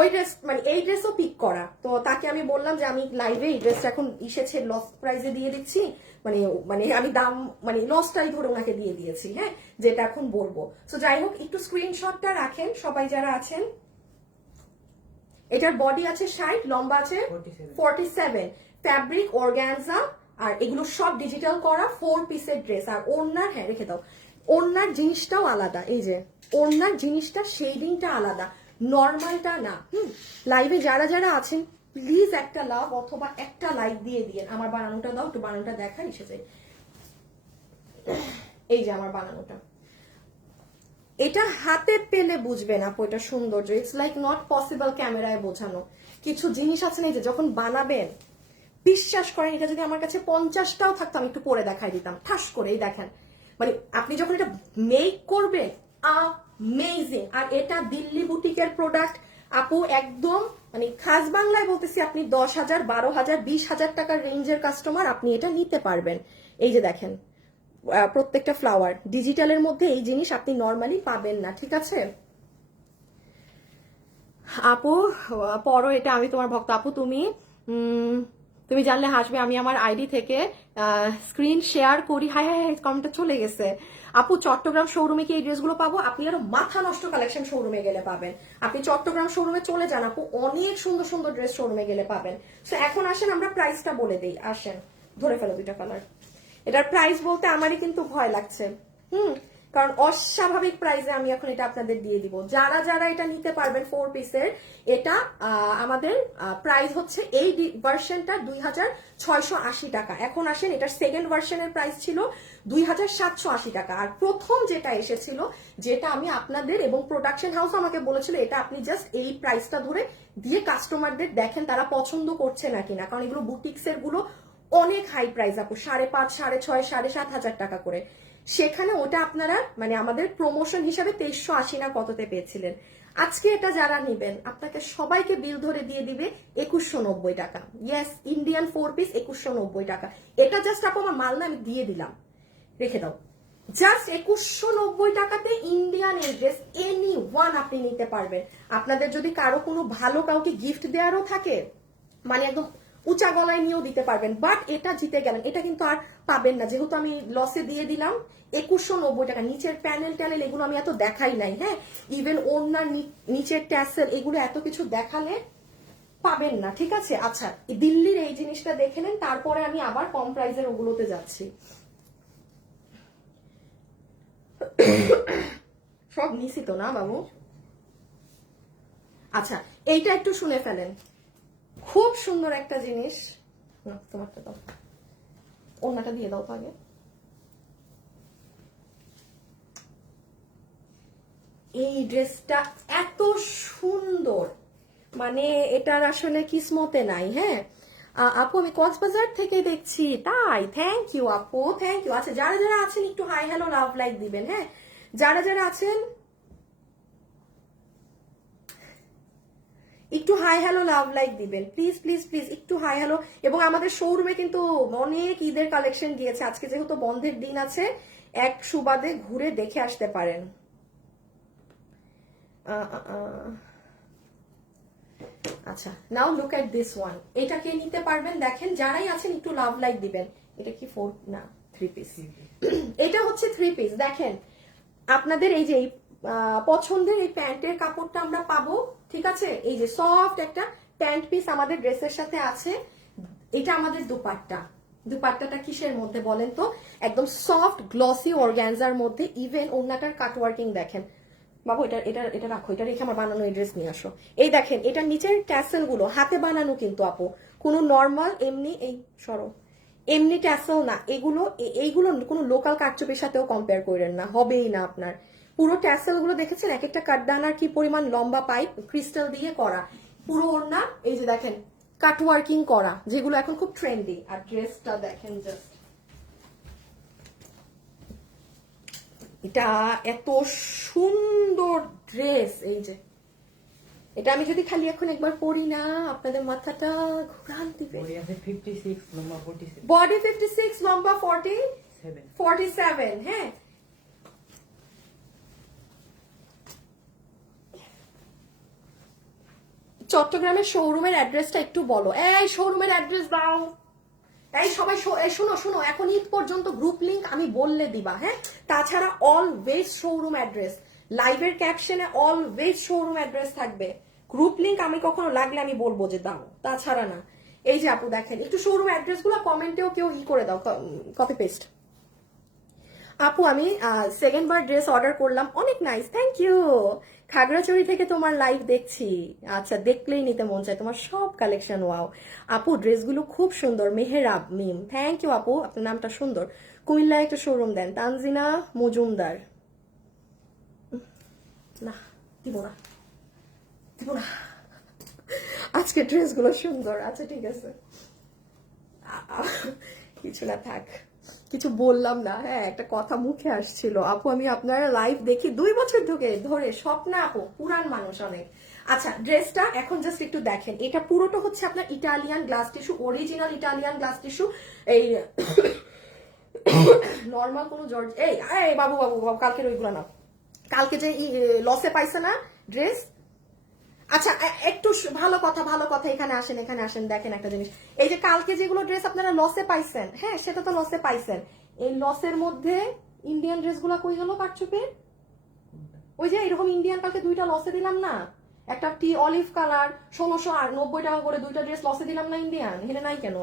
ওই ড্রেস মানে এই ড্রেসও পিক করা। তো তাকে আমি বললাম যে আমি লাইভে এই ড্রেসটা এখন এসেছে লস প্রাইসে দিয়ে দিচ্ছি, মানে মানে আমি দাম মানে লসটাই ধরে ওনাকে দিয়ে দিয়েছি। হ্যাঁ যেটা এখন বলবো। তো যাই হোক একটু স্ক্রিনশটটা রাখেন সবাই যারা আছেন। এটার বডি আছে 60, লম্বা আছে 47, ফ্যাব্রিক অর্গানজা, আর এগুলো সব ডিজিটাল করা 4 পিসের ড্রেস। আর ওড়নার, হ্যাঁ রেখে দাও, ওড়নার জিনিসটাও আলাদা, এই যে ওড়নার জিনিসটা শেডিংটা আলাদা, নর্মালটা না। লাইভে যারা যারা আছেন প্লিজ একটা লাভ অথবা একটা লাইক দিয়ে দিয়েন। আমার বানানোটা দাও, একটু বানানোটা দেখাই এসে যাই। এই যে আমার বানানোটা, এটা হাতে পেলে বুঝবে না এটা সৌন্দর্য। ইটস লাইক নট পসিবল ক্যামেরায় বোঝানো। কিছু জিনিস আছে না, যে যখন বানাবেন বিশ্বাস করেন, এটা যদি আমার কাছে 50টাও থাকতো আমি একটু পরে দেখাই দিতাম ঠাস করে। এই দেখেন, মানে আপনি যখন এটা মেক করবেন অ্যামেজিং। আর এটা দিল্লি বুটিকের প্রোডাক্ট আপু, একদম মানে খাস বাংলায় বলতেছি, আপনি 10,000, 12,000, 20,000 টাকার রেঞ্জের কাস্টমার আপনি এটা নিতে পারবেন। এই যে দেখেন প্রত্যেকটা ফ্লাওয়ার ডিজিটালের মধ্যে, এই জিনিস আপনি নর্মালি পাবেন না, ঠিক আছে আপু? পরো এটা, আমি তোমার ভক্ত আপু। তুমি জানলে হাসবে, আমি আমার আইডি থেকে স্ক্রিন শেয়ার করি। হাই হাই হাই, কমেন্টটা চলে গেছে আপু। চট্টগ্রাম শোরুমে কি এই ড্রেসগুলো পাবো? আপনি আরো মাথা নষ্ট কালেকশন শোরুমে গেলে পাবেন। আপনি চট্টগ্রাম শোরুমে চলে যান আপু, অনেক সুন্দর সুন্দর ড্রেস শোরুমে গেলে পাবেন। সো এখন আসেন আমরা প্রাইসটা বলে দেই, আসেন ধরে ফেলো দুইটা কালার। এটার প্রাইস বলতে আমারই কিন্তু ভয় লাগছে, কারণ অস্বাভাবিক প্রাইসে আমি এখন এটা আপনাদের দিয়ে দিব। যারা যারা এটা নিতে পারবেন 4 পিসের, এটা আমাদের প্রাইস হচ্ছে এই ভার্সনটা 2,680 টাকা। এখন আসেন, এটার সেকেন্ড ভার্সনের প্রাইস ছিল 2,780 টাকা। আর প্রথম যেটা এসেছিল, যেটা আমি আপনাদের এবং প্রোডাকশন হাউস আমাকে বলেছিল, এটা আপনি জাস্ট এই প্রাইসটা ধরে দিয়ে কাস্টমারদের দেখেন তারা পছন্দ করছে নাকি না, কারণ এগুলো বুটিক্সের গুলো অনেক হাই প্রাইস আপু, 5,500, 6,500, 7,500 টাকা করে। সেখানে ওটা আপনারা মানে আমাদের প্রমোশন হিসাবে 2380 না কততে পেয়েছিলেন। আজকে এটা যারা নিবেন আপনাকে সবাইকে বিল ধরে দিয়ে দিবে 2,190 টাকা। ইয়েস, ইন্ডিয়ান 4 পিস 2,190 টাকা। এটা জাস্ট আপু আমার মাল না, আমি দিয়ে দিলাম, রেখে দাও। জাস্ট 2,190 টাকাতে ইন্ডিয়ান এই ড্রেস এনি ওয়ান আপনি নিতে পারবেন। আপনাদের যদি কারো কোনো ভালো কাউকে গিফট দেওয়ারও থাকে, মানে একদম উঁচা গলায় নিয়েও দিতে পারবেন। বাট এটা জিতে গেলেন, এটা কিন্তু আর পাবেন না, যেহেতু আমি লসে দিয়ে দিলাম। 2,190 টাকা। নিচের প্যানেল ট্যানেল এগুলো আমি এত দেখাই নাই, হ্যাঁ, ইভেন ওড়নার নিচের ট্যাসেল এগুলো এত কিছু দেখালে পাবেন না, ঠিক আছে। আচ্ছা, দিল্লির এই জিনিসটা দেখে নেন, তারপরে আমি আবার কম প্রাইসের ওগুলোতে যাচ্ছি। সব নিছি তো না বাবু? আচ্ছা, এইটা একটু শুনে ফেলেন, খুব সুন্দর একটা জিনিস। না, তোমারটা দাও, ওড়নাটা দিয়ে দাও তো আগে। এই ড্রেসটা এত সুন্দর, মানে এটার আসলে কিসমতে নাই। হ্যাঁ আপু, আমি কক্সবাজার থেকে দেখছি, তাই থ্যাংক ইউ আপু, থ্যাংক ইউ। আচ্ছা, যারা যারা আছেন একটু হাই হ্যালো লাভ লাইক দিবেন। হ্যাঁ, যারা যারা আছেন একটু হাই হ্যালো লাভ লাইক দিবেন, প্লিজ প্লিজ প্লিজ, একটু হাই হ্যালো। এবং আমাদের শোরুমে কিন্তু অনেক ঈদের কালেকশন গিয়েছে, আজকে যেহেতু বন্ধের দিন আছে, এক সুবাদে ঘুরে দেখে আসতে পারেন। আচ্ছা, নাও লুক এট দিস ওয়ান। এটা কে নিতে পারবেন দেখেন, যারাই আছেন একটু লাভ লাইক দিবেন। এটা কি 4 না 3 পিস? এটা হচ্ছে 3 পিস। দেখেন আপনাদের এই যে পছন্দের এই প্যান্টের কাপড়টা আমরা পাবো, ঠিক আছে। এই যে সফট একটা প্যান্ট পিস আমাদের ড্রেসের সাথে আছে। এটা আমাদের দুপাট্টাটা কিসের মধ্যে বলেন তো? একদম সফট গ্লসি অর্গানজার মধ্যে। ইভেন ওড়নাটার কাটওয়ার্কিং দেখেন বাবু, এটা রাখো, এটা রেখে আমার বানানো এই ড্রেস নিয়ে আসো। এই দেখেন, এটার নিচের ট্যাসেল গুলো হাতে বানানো কিন্তু আপু, কোনো নর্মাল এমনি এই সরো এমনি ট্যাসেল না, এইগুলো কোনো লোকাল কারচুপির সাথেও কম্পেয়ার করেন না, হবেই না আপনার। পুরো ট্যাসেল গুলো দেখেছেন, এক একটা কাটদানার কি পরিমাণ লম্বা পাইপ ক্রিস্টাল দিয়ে করা, পুরো ওড়না এই যে দেখেন কাটওয়ার্কিং করা, যেগুলো এখন খুব ট্রেন্ডি। আর ড্রেসটা দেখেন জাস্ট, এটা এত সুন্দর ড্রেস। এই যে এটা আমি যদি খালি এখন একবার পরি না, আপনাদের মাথাটা ঘুরান দিবে। বডি 56, লম্বা 47। হ্যাঁ, চট্টগ্রামের শোরুমের অ্যাড্রেসটা একটু বলো। এই শোরুমের অ্যাড্রেস দাও। এই সবাই শুনো, এখন ঈদ পর্যন্ত গ্রুপ লিংক আমি বললে দিবা। হ্যাঁ, তাছাড়া অলওয়েজ শোরুম অ্যাড্রেস, লাইভের ক্যাপশনে অলওয়েজ শোরুম অ্যাড্রেস থাকবে। গ্রুপ লিংক আমি কখনো লাগলে আমি বলবো যে দাও, তাছাড়া না। এই যে আপু দেখেন, একটু শোরুম অ্যাড্রেস গুলো কমেন্টেও কেউ করে দাও, কপি পেস্ট। আপু আমি সেকেন্ড বার ড্রেস অর্ডার করলাম, অনেক নাইস, থ্যাংক ইউ। খাগড়াছড়ি থেকে তোমার লাইভ দেখছি, আচ্ছা দেখলেই নিতে মন চায় তোমার সব কালেকশন। ওয়াও আপু ড্রেসগুলো খুব সুন্দর। মেহেরাব মিম, থ্যাংক ইউ আপু, আপনার নামটা সুন্দর। কুমিল্লায় একটা শোরুম দেন। তানজিনা মজুমদার, না দিব না, দিব না, আজকে ড্রেসগুলো সুন্দর। আচ্ছা ঠিক আছে, কিছু না থাক, কিছু বললাম না। হ্যাঁ একটা কথা মুখে আসছিল। আপু আমি আপনারা লাইভ দেখি 2 বছর ধরে, স্বপ্না আপু পুরান মানুষ অনেক। আচ্ছা ড্রেসটা এখন জাস্ট একটু দেখেন, এটা পুরোটা হচ্ছে আপনার Italian glass tissue, original Italian glass tissue. এই নর্মাল কোনো জর্জ, এই বাবু বাবু বাবু কালকের ওইগুলো না, কালকে যে লসে পাইছে না ড্রেস। আচ্ছা একটু ভালো কথা, এখানে আসেন দেখেন একটা জিনিস। এই যে কালকে যেগুলো ড্রেস আপনারা লসে পাইছেন, হ্যাঁ সেটা তো লসে পাইছেন, এই লসের মধ্যে ইন্ডিয়ান ড্রেসগুলো কই গেল কাটচুপে? ওই যে এরকম ইন্ডিয়ান কালকে 2টা লসে দিলাম না, একটা টি অলিভ কালার 1690 টাকা করে 2টা ড্রেস লসে দিলাম না ইন্ডিয়ান, এখানে নাই কেন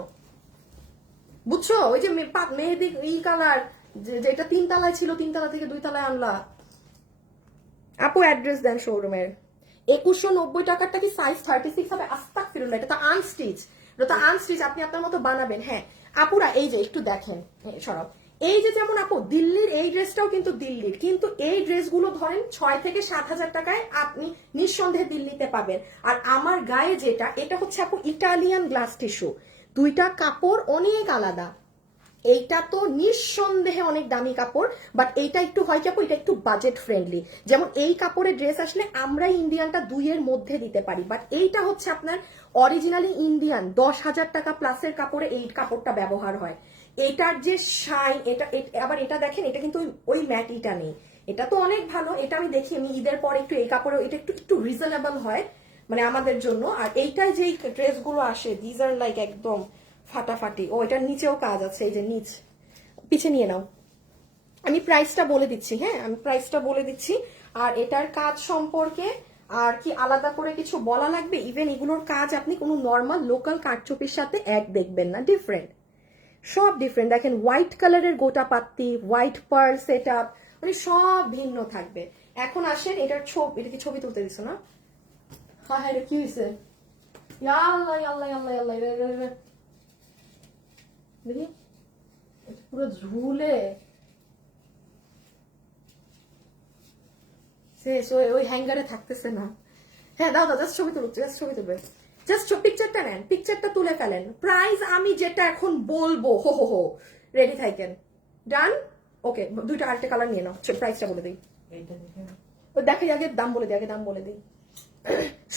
বুঝছো? ওই যে মেহেদি ই কালার, যেটা 3 তলায় ছিল, 3 তলা থেকে 2 তলায় আনলা। আপু অ্যাড্রেস দেন শোরুমের। 2190 টাকারটা কি সাইজ 36 হবে? আস্তাগফিরুল্লাহ, এটা তো আনস্টিচ, এটা তো আনস্টিচ, আপনি আপনার মতো বানাবেন। হ্যাঁ আপুরা এই যে একটু দেখেন, সরব এই যে যেমন আপু দিল্লির এই ড্রেসটাও কিন্তু দিল্লির, কিন্তু এই ড্রেসগুলো ধরেন 6 থেকে 7,000 টাকায় আপনি নিঃসন্দেহে দিল্লিতে পাবেন। আর আমার গায়ে যেটা, এটা হচ্ছে আপু ইটালিয়ান গ্লাস টিস্যু, 2টা কাপড় অনেক আলাদা। এইটা তো নিঃসন্দেহে অনেক দামি কাপড়, বাট এইটা একটু হয় কাপড়, এটা একটু বাজেট ফ্রেন্ডলি। যেমন এই কাপড়ের ড্রেস আসলে আমরা ইন্ডিয়ানটা 2 এর মধ্যে দিতে পারি, বাট এইটা হচ্ছে আপনার অরিজিনালি ইন্ডিয়ান 10,000 টাকা প্লাসের কাপড়ে এই কাপড়টা ব্যবহার হয়। এটার যে শাইন, এটা আবার এটা দেখেন, এটা কিন্তু ওই ম্যাটিটা নেই, এটা তো অনেক ভালো। এটা আমি দেখি, আমি ঈদের পর একটু এই কাপড়ে এটা একটু একটু রিজনেবল হয় মানে আমাদের জন্য। আর এইটাই যে ড্রেসগুলো আসে, দিজ আর লাইক একদম ফাটাফাটি। ও এটার নিচেও কাজ আছে, এই যে নিচ, পিছে নিয়ে নাও। আমি প্রাইসটা বলে দিচ্ছি, হ্যাঁ আমি প্রাইসটা বলে দিচ্ছি। আর এটার কাজ সম্পর্কে আর কি আলাদা করে কিছু বলা লাগবে? ইভেন এগুলোর কাজ আপনি কোনো নর্মাল লোকাল কারচুপির সাথে এক দেখবেন না, ডিফারেন্ট, সব ডিফারেন্ট। দেখেন হোয়াইট কালারের গোটা পাত্তি, হোয়াইট পার্ল সেট আপ, মানে সব ভিন্ন থাকবে। এখন আসেন এটার ছবি, এটা কি ছবি তুলতে দিছো না? হ্যাঁ হ্যাঁ, এটা কি হয়েছে? আল্লাহ আল্লাহ আল্লাহ আল্লাহ, দেখি পুরো ঝুলে শেষ, ওই হ্যাঙ্গারে থাকতেছে না। হ্যাঁ দাও দাও, জাস্ট ছবি তুলুক, জাস্ট ছবি তুলবে, জাস্ট পিকচারটা নেন, পিকচারটা তুলে ফেলেন। প্রাইস আমি যেটা এখন বলবো, হো হো হো, রেডি থাকেন। ডান, ওকে 2টা আরেকটা কালার নিয়ে নাও, প্রাইসটা বলে দিই। দেখাই আগে, দাম বলে দিই, আগে দাম বলে দিই।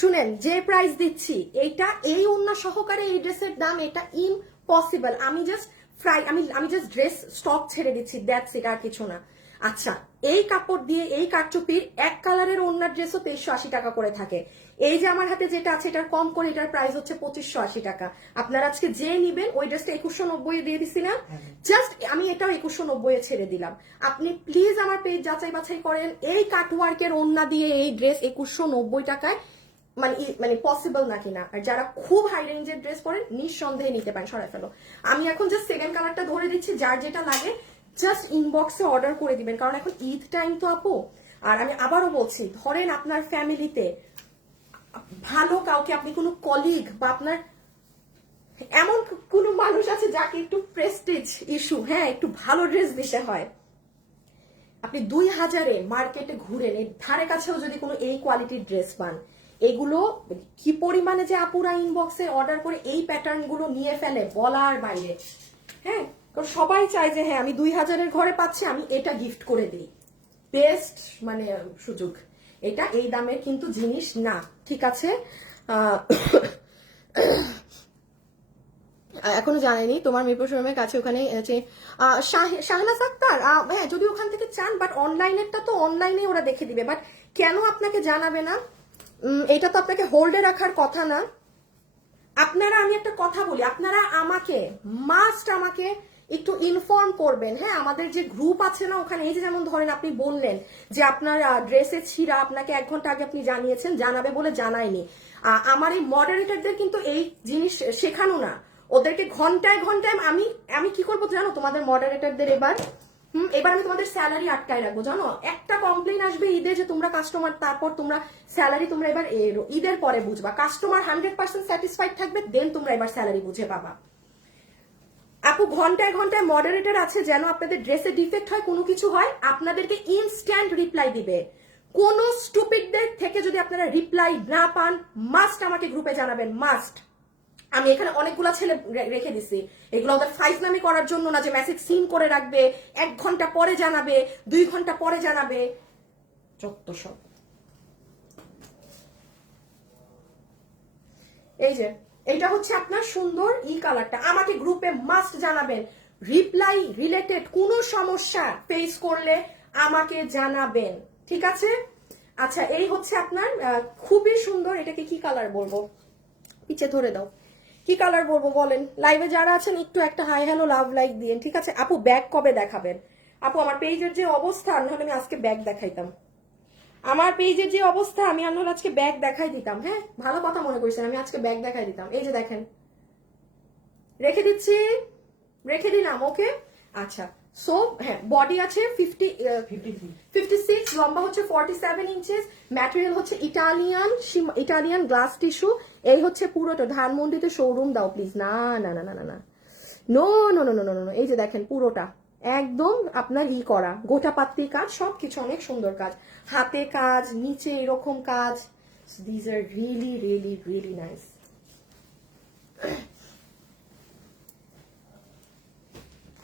শুনেন যে প্রাইস দিচ্ছি, এইটা এই অন্য সহকারে এই ড্রেসের দাম এটা ইম্পসিবল। আমি জাস্ট আমি জাস্ট ড্রেস স্টক ছেড়ে দিচ্ছি, দ্যাটস ইট, আর কিছু না। আচ্ছা এই কাপড় দিয়ে এই কারচুপির এক কালারের অন্য ড্রেসও 2380 টাকা করে থাকে। এই যে আমার হাতে যেটা আছে এটার কম করে, এটার প্রাইস হচ্ছে 2580 টাকা। আপনারা আজকে যে নিবেন, ওই ড্রেসটা 2190 দিয়ে দিচ্ছি না, জাস্ট আমি এটাও 2190 ছেড়ে দিলাম। আপনি প্লিজ আমার পেজ যাচাই বাছাই করেন, এই কাটওয়ার্কের ওন্না দিয়ে এই ড্রেস 2190 টাকায় মানে পসিবল নাকি না। আর যারা খুব হাই রেঞ্জের ড্রেস পরেন নিঃসন্দেহে নিতে পারেন, সরাই ফেলো। আমি এখন জাস্ট সেকেন্ড কালারটা ধরে দিচ্ছি, যার যেটা লাগে জাস্ট ইনবক্সে অর্ডার করে দিবেন, কারণ এখন ঈদ টাইম তো আপু। আর আমি আবারও বলছি, ধরেন আপনার ফ্যামিলিতে ভালো কাউকে, আপনি কোনো কলিগ বা আপনার এমন কোনো মানুষ আছে যাকে একটু প্রেস্টিজ ইস্যু, হ্যাঁ একটু ভালো ড্রেস দিতে হয়, আপনি 2000-এ মার্কেটে ঘুরেন, এর ধারে কাছেও যদি কোনো এই কোয়ালিটির ড্রেস পান, এগুলো কি পরিমাণে যে আপুরা ইনবক্সে অর্ডার করে এই প্যাটার্ন গুলো নিয়ে ফেলে বলার বাইরে। হ্যাঁ কারণ সবাই চায় যে হ্যাঁ আমি 2000-এর ঘরে পাচ্ছি, আমি এটা গিফট করে দিই, বেস্ট মানে সুযোগ। এটা এই দামের কিন্তু জিনিস না, ঠিক আছে? এখনো জানেনি তোমার মিরপুর শোরুমের কাছে, ওখানে শাহনাজ আক্তার, হ্যাঁ যদি ওখান থেকে চান, বাট অনলাইনেরটা তো অনলাইনে ওরা দেখে দিবে, বাট কেন আপনাকে জানাবে না? এটা তো আপনাকে হোল্ডে রাখার কথা না। আপনারা, আমি একটা কথা বলি, আপনারা আমাকে মাস্ট আমাকে একটু ইনফর্ম করবেন। হ্যাঁ, আমাদের যে গ্রুপ আছে না ওখানে, এই যে যেমন ধরেন আপনি বললেন যে আপনার ড্রেসের ছিঁড়া আপনাকে 1 ঘন্টা আগে আপনি জানিয়েছেন, জানাবে বলে জানায়নি। আমার এই মডারেটরদের কিন্তু এই জিনিস শেখানো না, ওদেরকে ঘন্টায় ঘন্টায় আমি কি করবো জানো তোমাদের মডারেটরদের এবার, এবার আমি তোমাদের স্যালারি আটকায় রাখবো জানো। একটা কমপ্লেন আসবে ঈদে যে তোমরা কাস্টমার, তারপর তোমরা স্যালারি তোমরা এবার ঈদের পরে বুঝবা। কাস্টমার 100% স্যাটিসফাইড থাকবে, দেন তোমরা এবার স্যালারি বুঝে পাবা। আপু ঘন্টায় ঘন্টায় মডারেটর আছে, যেন আপনাদের ড্রেসে ডিফেক্ট হয়, কোনো কিছু হয়, আপনাদেরকে ইনস্ট্যান্ট রিপ্লাই দিবে। কোন স্টুপিডদের থেকে যদি আপনারা রিপ্লাই না পান, মাস্ট আমাকে গ্রুপে জানাবেন, মাস্ট। আমি এখানে অনেকগুলা ছেলে রেখে দিছি, এগুলো ওদের ফাইজলামি করার জন্য না, যে মেসেজ সিন করে রাখবে, 1 ঘন্টা পরে জানাবে, 2 ঘন্টা পরে জানাবে, যত সব। এই যে এটা হচ্ছে আপনার সুন্দর কালারটা, আমাকে গ্রুপে মাস্ট জানাবেন। রিপ্লাই রিলেটেড কোনো সমস্যা ফেস করলে আমাকে জানাবেন, ঠিক আছে? আচ্ছা, এই হচ্ছে আপনার খুবই সুন্দর, এটাকে কি কালার বলবো, পিছে ধরে দাও, কি কালার বলবো বলেন? লাইভে যারা আছেন একটু একটা হাই হ্যালো লাভ লাইক দিয়েন, ঠিক আছে? আপু ব্যাগ কবে দেখাবেন? আপু আমার পেজের যে অবস্থা, নাহলে আমি আজকে ব্যাগ দেখাইতাম। আমার পেজের যে অবস্থা, আমি আনহলে আজকে ব্যাগ দেখাই দিতাম। হ্যাঁ, ভালো কথা মনে করছেন, আমি আজকে ব্যাগ দেখাই দিতাম। এই যে দেখেন, রেখে দিচ্ছি, রেখে দিলাম, ওকে। আচ্ছা, সো হ্যাঁ, বডি আছে 56, লম্বা হচ্ছে 47 ইঞ্চেস, ম্যাটেরিয়াল হচ্ছে ইটালিয়ান গ্লাস টিস্যু। এই হচ্ছে পুরোটা। ধানমন্ডিতে শোরুম দাও প্লিজ। না না না না না না, no no no no no no. এই যে দেখেন পুরোটা একদম আপনার করা, গোটা পাত্তি কাজ, সবকিছু অনেক সুন্দর কাজ, হাতে কাজ, নিচে এরকম কাজ। These are really really really nice.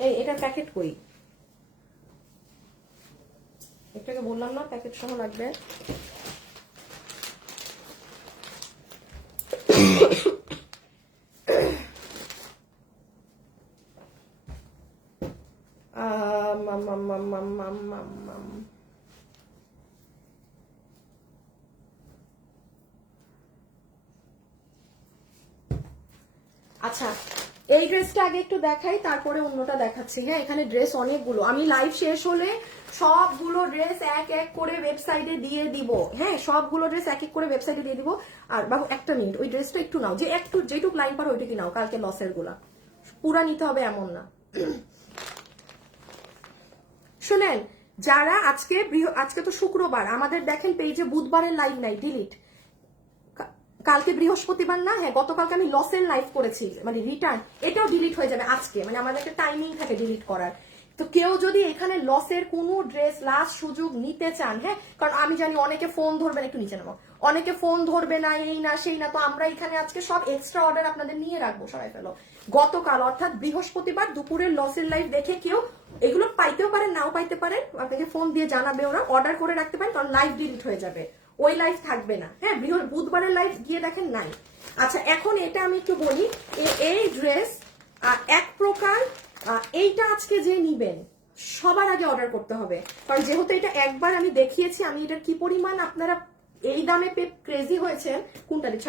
এই এটার প্যাকেট কই? একটাকে বললাম না প্যাকেট সহ লাগবে। আচ্ছা, এই ড্রেসটা আগে একটু দেখাই, তারপরে অন্যটা দেখাচ্ছি। হ্যাঁ, এখানে ড্রেস অনেকগুলো, আমি লাইভ শেষ হলে সবগুলো ড্রেস এক এক করে ওয়েবসাইটে দিয়ে দিব। হ্যাঁ, সবগুলো ড্রেস এক এক করে ওয়েবসাইটে দিয়ে দিব। আর বাবু একটা মিনিট, ওই ড্রেসটা একটু নাও, যে একটু যেটুক লাইন পারো ওইটুকু নাও, কালকে লসের গুলা পুরা নিতে হবে এমন না। শুনেন, যারা আজকে তো শুক্রবার, আমাদের দেখেন পেজে বুধবারের লাইভ নাই, ডিলিট। কালকে বৃহস্পতিবার না? হ্যাঁ, গতকালকে আমি লসের লাইভ করেছি, মানে রিটার্ন, এটাও ডিলিট হয়ে যাবে আজকে, মানে আমাদের একটা টাইমিং থাকে ডিলিট করার। তো কেউ যদি এখানে লসের কোনো ড্রেস লাস্ট সুযোগ নিতে চান, হ্যাঁ, কারণ আমি জানি অনেকে ফোন ধরবে না, একটু নিচে নেবো, অনেকে ফোন ধরবে না, এই না সেই না, তো আমরা এখানে আজকে সব এক্সট্রা অর্ডার আপনাদের নিয়ে রাখবো, সবাই ফেলো। গতকাল অর্থাৎ বৃহস্পতিবার দুপুরের লসের লাইভ দেখে কেউ এগুলো পাইতেও পারেন, নাও পাইতে পারেন, আপনাকে ফোন দিয়ে জানাবে, ওরা অর্ডার করে রাখতে পারেন, কারণ লাইভ ডিলিট হয়ে যাবে, ওই লাইভ থাকবে না। হ্যাঁ, বুধবারের লাইভ গিয়ে দেখেন নাই। আচ্ছা, এখন এটা আমি একটু বলি, এই ড্রেস এক প্রকার, এইটা আজকে যে নিবেন সবার আগে অর্ডার করতে হবে, কারণ যেহেতু এটা একবার আমি দেখিয়েছি, আমি এটার কি পরিমাণ আপনারা এই দামে ক্রেজি হয়েছেন। কোনটা দিচ্ছে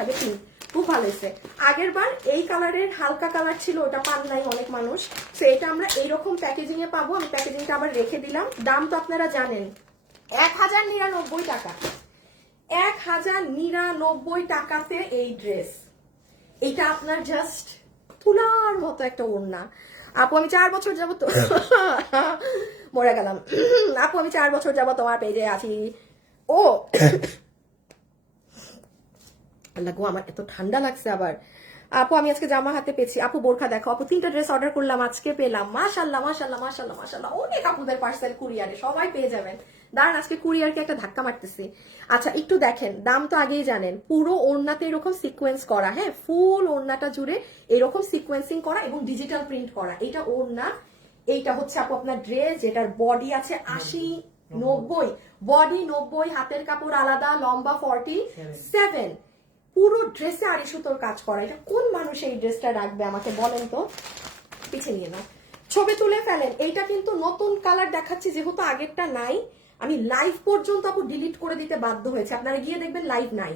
খুব ভালো হয়েছে। আগের বার এই কালারের হালকা কালার ছিল, ওটা পান নাই অনেক মানুষ, তো এটা আমরা এইরকম প্যাকেজিং এ পাবো। আমি প্যাকেজিংটা আবার রেখে দিলাম। দাম তো আপনারা জানেন, 1099 টাকা, 1099 টাকাতে এই ড্রেস। এটা আপনার জাস্ট তুলার মতো একটা ওড়না। আপু আমি 4 বছর যাবো তো মরে গেলাম। আপু আমি 4 বছর যাবো তোমার পেজে আছি। ও আল্লাহ গো, আমার এত ঠান্ডা লাগছে আবার। আপু আমি আজকে জামা হাতে পেয়েছি। আপু বোরখা দেখো। আপু 3টা ড্রেস অর্ডার করলাম, আজকে পেলাম। মাশাল্লাহ মাশাল্লাহ মাশাল্লাহ মাশাল্লাহ, অনেক আপুদের পার্সেল কুরিয়ারে, সবাই পেয়ে যাবেন। দাঁড়ান, আজকে কুরিয়ারকে একটা ধাক্কা মারতেছি। আচ্ছা, একটু দেখেন, দাম তো আগেই জানেন, পুরো ওড়নাতে এরকম সিকোয়েন্স করা, হ্যাঁ, ফুল ওড়নাটা জুড়ে এরকম সিকোয়েন্সিং করা এবং ডিজিটাল প্রিন্ট করা। এটা ওড়না, এইটা হচ্ছে আপু আপনার ড্রেস, যেটার বডি আছে 80-90, বডি 90, হাতের কাপড় আলাদা, লম্বা 47, পুরো ড্রেসে আড়ি সুতোর কাজ করা। এটা কোন মানুষ এই ড্রেসটা রাখবে আমাকে বলেন তো? পিছিয়ে নিয়ে না, ছবি তুলে ফেলেন। এইটা কিন্তু নতুন কালার দেখাচ্ছি, যেহেতু আগেরটা নাই, আমি লাইভ পর্যন্ত আপু ডিলিট করে দিতে বাধ্য হয়েছে। আপনারা গিয়ে দেখবেন লাইভ নাই,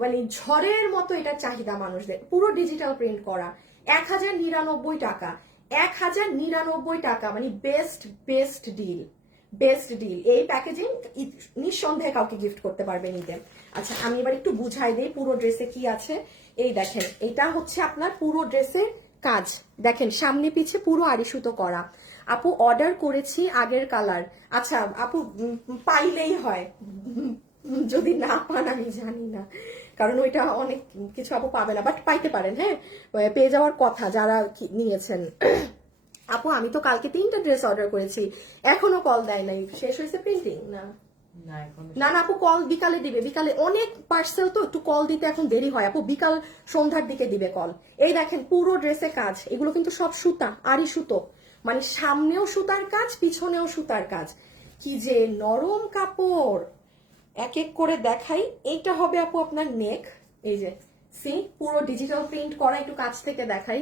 মানে ঝড়ের মতো এটা চাহিদা মানুষদের। পুরো ডিজিটাল প্রিন্ট করা, 1099 টাকা। 1099 টাকা, মানে বেস্ট ডিল, বেস্ট ডিল। এই প্যাকেজিং নিঃসন্দেহে কাউকে গিফট করতে পারবে নিতে। আচ্ছা আমি এবার একটু বুঝাই দিই পুরো ড্রেসে কি আছে। এই দেখেন, এটা হচ্ছে আপনার পুরো ড্রেসের কাজ, দেখেন সামনে পিছে পুরো আড়ি সুতো করা। আপু অর্ডার করেছি আগের কালার। আচ্ছা আপু পাইলেই হয়, যদি না পান আমি জানি না, কারণ ওইটা অনেক কিছু আপু পাবে না, বাট পাইতে পারেন। হ্যাঁ, পেয়ে যাওয়ার কথা যারা নিয়েছেন। আপু আমি তো কালকে 3টা ড্রেস অর্ডার করেছি, এখনো কল দেয় নাই, শেষ হয়েছে প্রিন্টিং? না না না আপু কল বিকালে দিবে, বিকালে অনেক পার্সেল তো একটু কল দিতে এখন দেরি হয় আপু, বিকাল সন্ধ্যার দিকে দিবে কল। এই দেখেন পুরো ড্রেসে কাজ, এগুলো কিন্তু সব সুতা, আড়ি সুতো, মানে সামনেও সুতার কাজ পিছনেও সুতার কাজ, কি যে নরম কাপড়। এক এক করে দেখাই। এইটা হবে আপু আপনার নেক, এই যে সি পুরো ডিজিটাল প্রিন্ট করা, একটু কাছ থেকে দেখাই।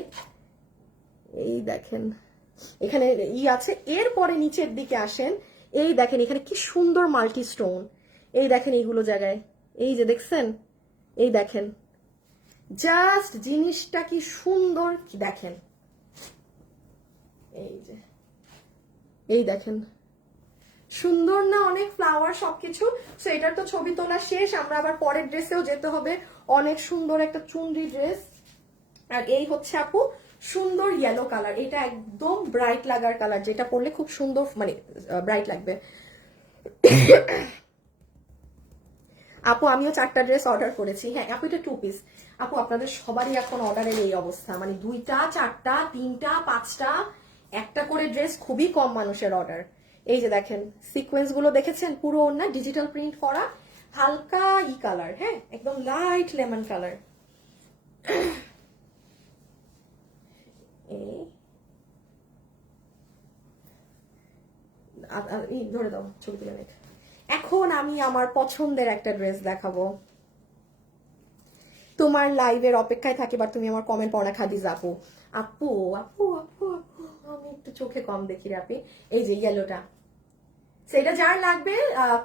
এই দেখেন এখানে আছে, এরপরে নিচের দিকে আসেন, এই দেখেন এখানে কি সুন্দর মাল্টি স্টোন, এই দেখেন এইগুলো জায়গায়, এই যে দেখছেন, এই দেখেন জাস্ট জিনিসটা কি সুন্দর, কি দেখেন, এই যে এই দেখেন সুন্দর না অনেক, ফ্লাওয়ার সবকিছু। সো এটার তো ছবি তোলা শেষ, আমরা আবার পরের ড্রেসেও যেতে হবে। অনেক সুন্দর একটা চুনরি ড্রেস, আর এই হচ্ছে আপু সুন্দর ইয়েলো কালার, এটা একদম ব্রাইট লাগার কালার, যেটা পরলে খুব সুন্দর মানে ব্রাইট লাগবে। আপু আমিও 4টা ড্রেস অর্ডার করেছি। হ্যাঁ আপু এটা 2 পিস। আপু আপনাদের সবারই এখন অর্ডারের এই অবস্থা, মানে 2টা 4টা 3টা 5টা একটা করে ড্রেস, খুবই কম মানুষের অর্ডার। এই যে দেখেন সিকোয়েন্স গুলো দেখেছেন, পুরো ওড়না ডিজিটাল প্রিন্ট করা, হালকা ই কালার, হ্যাঁ একদম লাইট লেমন কালার। ধরে দাও ছবি তুলে নেক। এখন আমি আমার পছন্দের একটা ড্রেস দেখাবো। তোমার লাইভের অপেক্ষায় থাকি, বা তুমি আমার কমেন্ট পড়া খাদিজা আপু। আপু আপু আপু আপু আমি একটু চোখে কম দেখি রে আপি। এই যে ইয়েলোটা, সেটা যার লাগবে,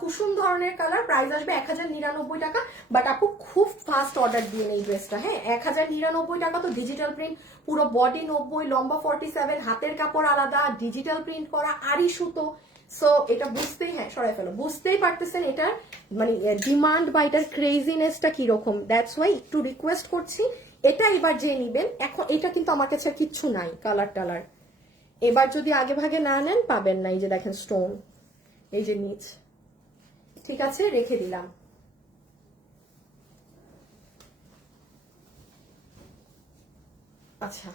কুসুম ধরনের কালার, প্রাইস আসবে 1099 টাকা। বাট আপু খুব ফাস্ট অর্ডার দিয়ে এই ড্রেসটা। হ্যাঁ 1099 টাকা তো ডিজিটাল প্রিন্ট, পুরো বডি 90, লম্বা 47, হাতের কাপড় আলাদা, ডিজিটাল প্রিন্ট করা, আড়ি সুতো। সো এটা বুঝতেই, হ্যাঁ সরাই ফেলো, বুঝতেই পারতেছেন এটার মানে ডিমান্ড বা এটার ক্রেজিনেসটা কিরকম। দ্যাটস ওয়াই একটু রিকোয়েস্ট করছি, এটা এবার যে নিবেন, এখন এটা কিন্তু আমার কাছে কিচ্ছু নাই কালার টালার, এবার যদি আগে ভাগে না নেন পাবেন না। এই যে দেখেন স্টোন, এই যে নিচ, ঠিক আছে রেখে দিলাম। আচ্ছা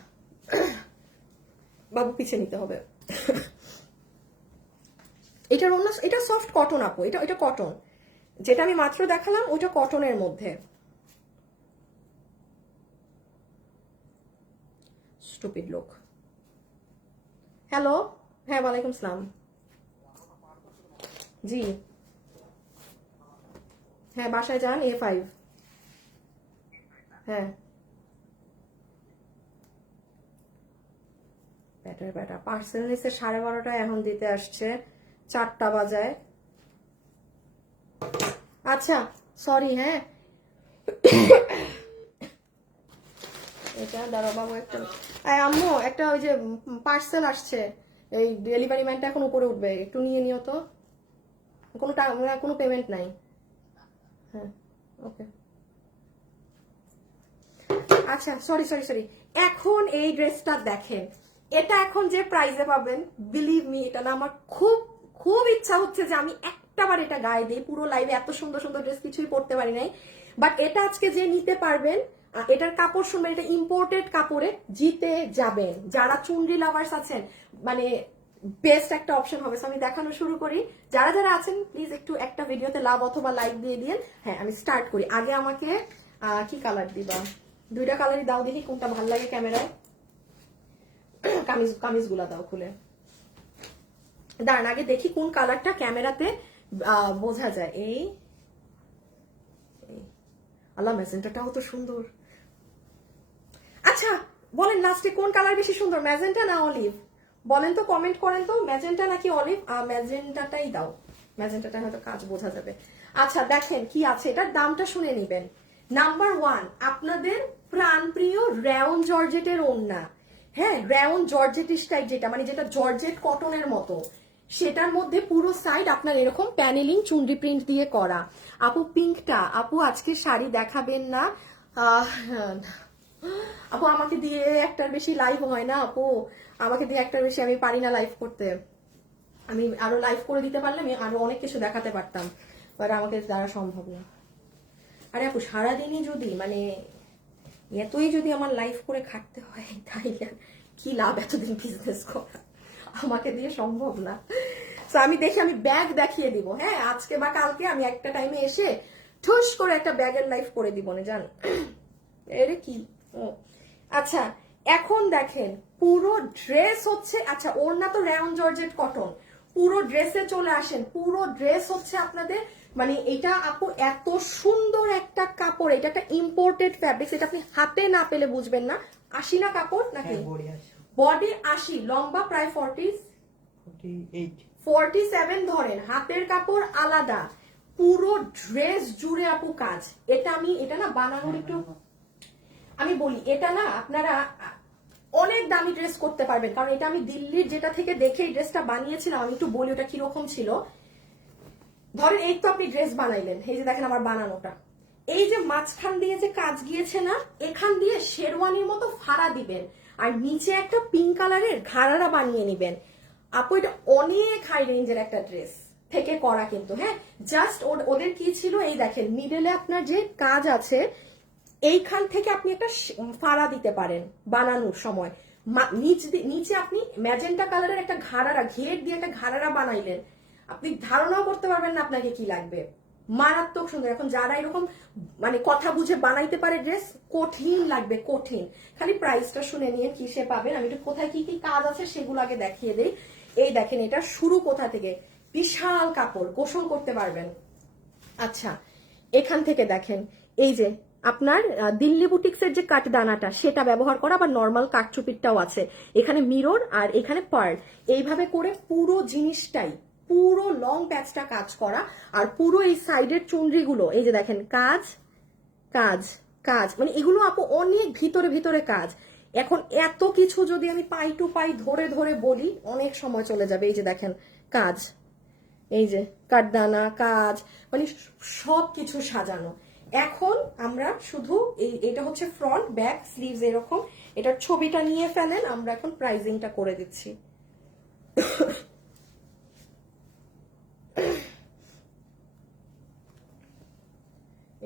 বাবু পিছিয়ে নিতে হবে। এটার অন্য, এটা সফট কটন আপু, এটা এটা কটন, যেটা আমি মাত্র দেখালাম ওটা কটনের মধ্যে। স্টুপিড লোক। হ্যালো, হ্যাঁ ওয়ালাইকুম সালাম। জি হ্যাঁ বাসায় যান, A5। হ্যাঁ ব্যাটার ব্যাটা পার্সেল নিচ্ছে 12:30, এখন দিতে আসছে 4টা বাজায়। আচ্ছা সরি। হ্যাঁ এটা দাঁড়া বাবু, একটা আম্মু একটা ওই যে পার্সেল আসছে, এই ডেলিভারি ম্যানটা এখন উপরে উঠবে, একটু নিয়ে নিও তো, কোনো কোনো পেমেন্ট নাই। হ্যাঁ ওকে আচ্ছা সরি সরি সরি। এখন এই ড্রেসটা দেখেন, এটা এখন যে প্রাইজে পাবেন, বিলিভ মি এটা না আমার খুব খুব ইচ্ছা হচ্ছে যে আমি একটাবার এটা গায়ে দিই। পুরো লাইভে এত সুন্দর সুন্দর ড্রেস কিছুই পরতে পারি নাই, বাট এটা আজকে যে নিতে পারবেন, এটার কাপড় শুনবেন, এটা ইম্পোর্টেড কাপড়ে জিতে যাবেন। যারা চুনরি লাভার্স আছেন, মানে বেস্ট একটা অপশন হবে। আমি দেখানো শুরু করি, যারা যারা আছেন প্লিজ একটু একটা ভিডিওতে লাভ অথবা লাইক দিয়ে দিন। হ্যাঁ আমি স্টার্ট করি। আগে আমাকে কি কালার দিবা, 2টা কালারই দাও, দেখি কোনটা ভাল লাগে ক্যামেরায়। কামিজ গুলা দাও খুলে, দাঁড়ান আগে দেখি কোন কালারটা ক্যামেরাতে বোঝা যায়। এই আল্লাহ ম্যাজেন্টাটাও তো সুন্দর। আচ্ছা বলেন লাস্টে কোন কালার বেশি সুন্দর, ম্যাজেন্টা না অলিভ? বলেন তো, কমেন্ট করেন তো, ম্যাজেন্টা নাকি অলিভ? ম্যাজেন্টাটাই দাও, ম্যাজেন্টাটা হয়তো কাজ বোঝা যাবে। আচ্ছা দেখেন কি আছে, এটার দামটা শুনে নিবেন। নাম্বার 1 আপনাদের প্রাণপ্রিয় রেয়ন জর্জেটের ওড়না, হ্যাঁ, রাউন্ড জর্জেটিস টাইপ, যেটা মানে যেটা জর্জেট কটনের মতো, সেটার মধ্যে পুরো সাইড আপনার এরকম প্যানেলিং চুনরি প্রিন্ট দিয়ে করা। আপু পিঙ্কটা, আপু আজকে শাড়ি দেখাবেন না? আপু আমাকে দিয়ে একটার বেশি লাইভ হয় না আপু, আমাকে দিয়ে একটার বেশি আমি পারি না লাইভ করতে। আমি আরো লাইভ করে দিতে পারলে আমি আরো অনেক কিছু দেখাতে পারতাম, বাট আমাকে দ্বারা সম্ভব না। আরে আপু সারাদিনই যদি মানে এতই যদি আমার লাইভ করে খাটতে হয়, তাইলে কি লাভ এতদিন বিজনেস করা, আমাকে দিয়ে সম্ভব না। তো আমি দেখি, আমি ব্যাগ দেখিয়ে দিব, হ্যাঁ আজকে বা কালকে আমি একটা টাইমে এসে ঠুস করে একটা ব্যাগের লাইভ করে দিব না, জান এরে কি। আচ্ছা এখন দেখেন পুরো ড্রেস হচ্ছে, আচ্ছা ওড়না তো রাউন্ড জর্জেট কটন, পুরো ড্রেসে চলে আসেন। পুরো ড্রেস হচ্ছে আপনাদের মানে এটা আপু এত সুন্দর একটা কাপড়, এটা একটা ইম্পোর্টেড ফ্যাব্রিক্স, এটা আপনি হাতে না পেলে বুঝবেন না। 80 না কাপড় নাকি? বডি 80, লম্বা প্রায় 47 ধরেন, হাতের কাপড় আলাদা, পুরো ড্রেস জুড়ে আপু কাজ। এটা না বানানোর একটু আমি বলি, এটা না আপনারা অনেক দামি ড্রেস করতে পারবেন, কারণ এটা আমি দিল্লির যেটা থেকে দেখে এই ড্রেসটা বানিয়েছিলাম। আমি একটু বলি ওটা কিরকম ছিল। ধরেন এই তো আপনি ড্রেস বানাইলেন, এই যে দেখেন আমার বানানোটা, এই যে মাঝখান দিয়ে যে কাজ গিয়েছে না, এখান দিয়ে শেরওয়ানির মতো ফাড়া দিবেন, আর নিচে একটা পিঙ্ক কালারের ঘাড়ারা বানিয়ে নিবেন। আপু এটা অনেক হাই রেঞ্জের একটা ড্রেস থেকে করা কিন্তু, হ্যাঁ জাস্ট ওদের কি ছিল, এই দেখেন মিডলে আপনার যে কাজ আছে, এইখান থেকে আপনি একটা ফাড়া দিতে পারেন বানানোর সময়। নিচে আপনি ম্যাজেন্টা কালারের একটা ঘাড়ারা, ঘের দিয়ে একটা ঘাড়ারা বানাইলেন, আপনি ধারণাও করতে পারবেন না আপনাকে কি লাগবে। মারাত্মক সুন্দর। এখন যারা এরকম মানে কথা বুঝে বানাইতে পারে ড্রেস, কঠিন লাগবে, কঠিন। খালি প্রাইসটা শুনে নিয়ে কিসে পাবেন, আমি একটু কোথায় কি কি কাজ আছে সেগুলো আগে দেখিয়ে দেই। এই দেখেন এটা শুরু কোথা থেকে, বিশাল কাপড়, গোসল করতে পারবেন। আচ্ছা এখান থেকে দেখেন, এই যে আপনার দিল্লি বুটিক্সের যে কাঠদানাটা সেটা ব্যবহার করা, আবার নর্মাল কাঠচুপিরটাও আছে, এখানে মিরর আর এখানে পার্ল, এইভাবে করে পুরো জিনিসটাই, পুরো লং প্যাচটা কাজ করা। আর পুরো এই সাইডের চুনরিগুলো এই যে দেখেন কাজ কাজ কাজ, মানে এগুলো আপু অনেক ভিতরে ভিতরে কাজ। এখন এত কিছু যদি আমি পাই টু পাই ধরে ধরে বলি অনেক সময় চলে যাবে। এই যে দেখেন কাজ, এই যে কাঠদানা কাজ, মানে সব কিছু সাজানো। এখন আমরা শুধু এটা হচ্ছে ফ্রন্ট, ব্যাক, স্লিভস এরকম, এটার ছবিটা নিয়ে ফেলেন, আমরা এখন প্রাইজিংটা করে দিচ্ছি।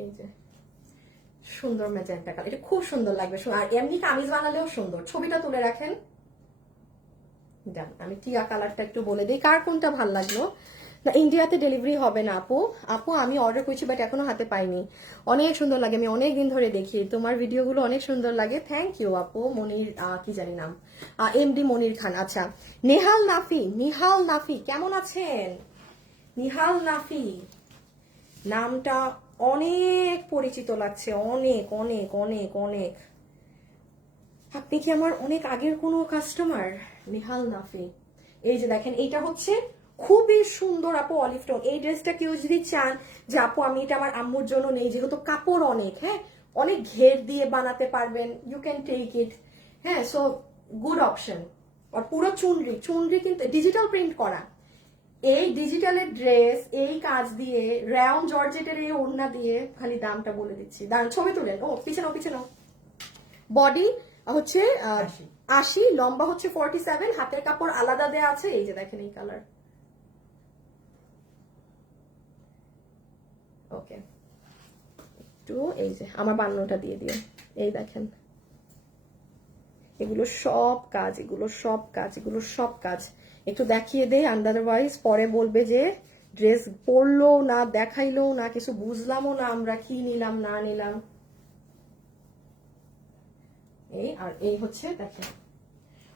এই যে সুন্দর ম্যাজেন্টা কালার, এটা খুব সুন্দর লাগবে, আর এমনি কামিজ বানালেও সুন্দর। ছবিটা তুলে রাখেন। আমি টিয়া কালারটা একটু বলে দিই কার কোনটা ভাল লাগলো। না ইন্ডিয়াতে ডেলিভারি হবে না আপু, আপু আমি অর্ডার করছি বাট এখনো হাতে পাইনি। অনেক সুন্দর লাগে, আমি অনেক দিন ধরে দেখি তোমার ভিডিওগুলো, অনেক সুন্দর লাগে। থ্যাংক ইউ আপু। মনির কি জানি নাম, এমডি মনির খান। আচ্ছা নেহাল নাফি, নিহাল নাফি কেমন আছেন? নিহাল নাফি নামটা অনেক পরিচিত লাগছে, অনেক অনেক অনেক অনেক। আপনি কি আমার অনেক আগের কোনো কাস্টমার? নিহাল নাফি, এই যে দেখেন এইটা হচ্ছে খুবই সুন্দর আপু অলিভ টোন। এই ড্রেসটা কেউ যদি চান যে আপু আমি এটা আমার আম্মুর জন্য নেই, যেহেতু কাপড় অনেক, হ্যাঁ অনেক ঘের দিয়ে বানাতে পারবেন, ইউ ক্যান টেক ইট, হ্যাঁ সো গুড অপশন। আর পুরো চুনরি, চুনরি কিন্তু ডিজিটাল প্রিন্ট করা, এই ডিজিটালের ড্রেস, এই কাজ দিয়ে, রাউন্ড জর্জেটের এই ওড়না দিয়ে, খালি দামটা বলে দিচ্ছি, দাঁড়ান ছবি তুলেন। ও পিছনে পিছনে, বডি হচ্ছে 80, লম্বা হচ্ছে 47, হাতের কাপড় আলাদা দেয়া আছে। এই যে দেখেন এই কালার, ওকে একটু এই যে আমার বান্নটা দিয়ে দিও। এই দেখেন এগুলো সব কাজ, এগুলো সব কাজ, এগুলো সব কাজ একটু দেখিয়ে দেই, আন্দারওয়াইজ পরে বলবে যে ড্রেস পরলো না, দেখাইলো না, কিছু বুঝলামও না আমরা কি নিলাম না নিলাম। এই আর এই হচ্ছে দেখেন,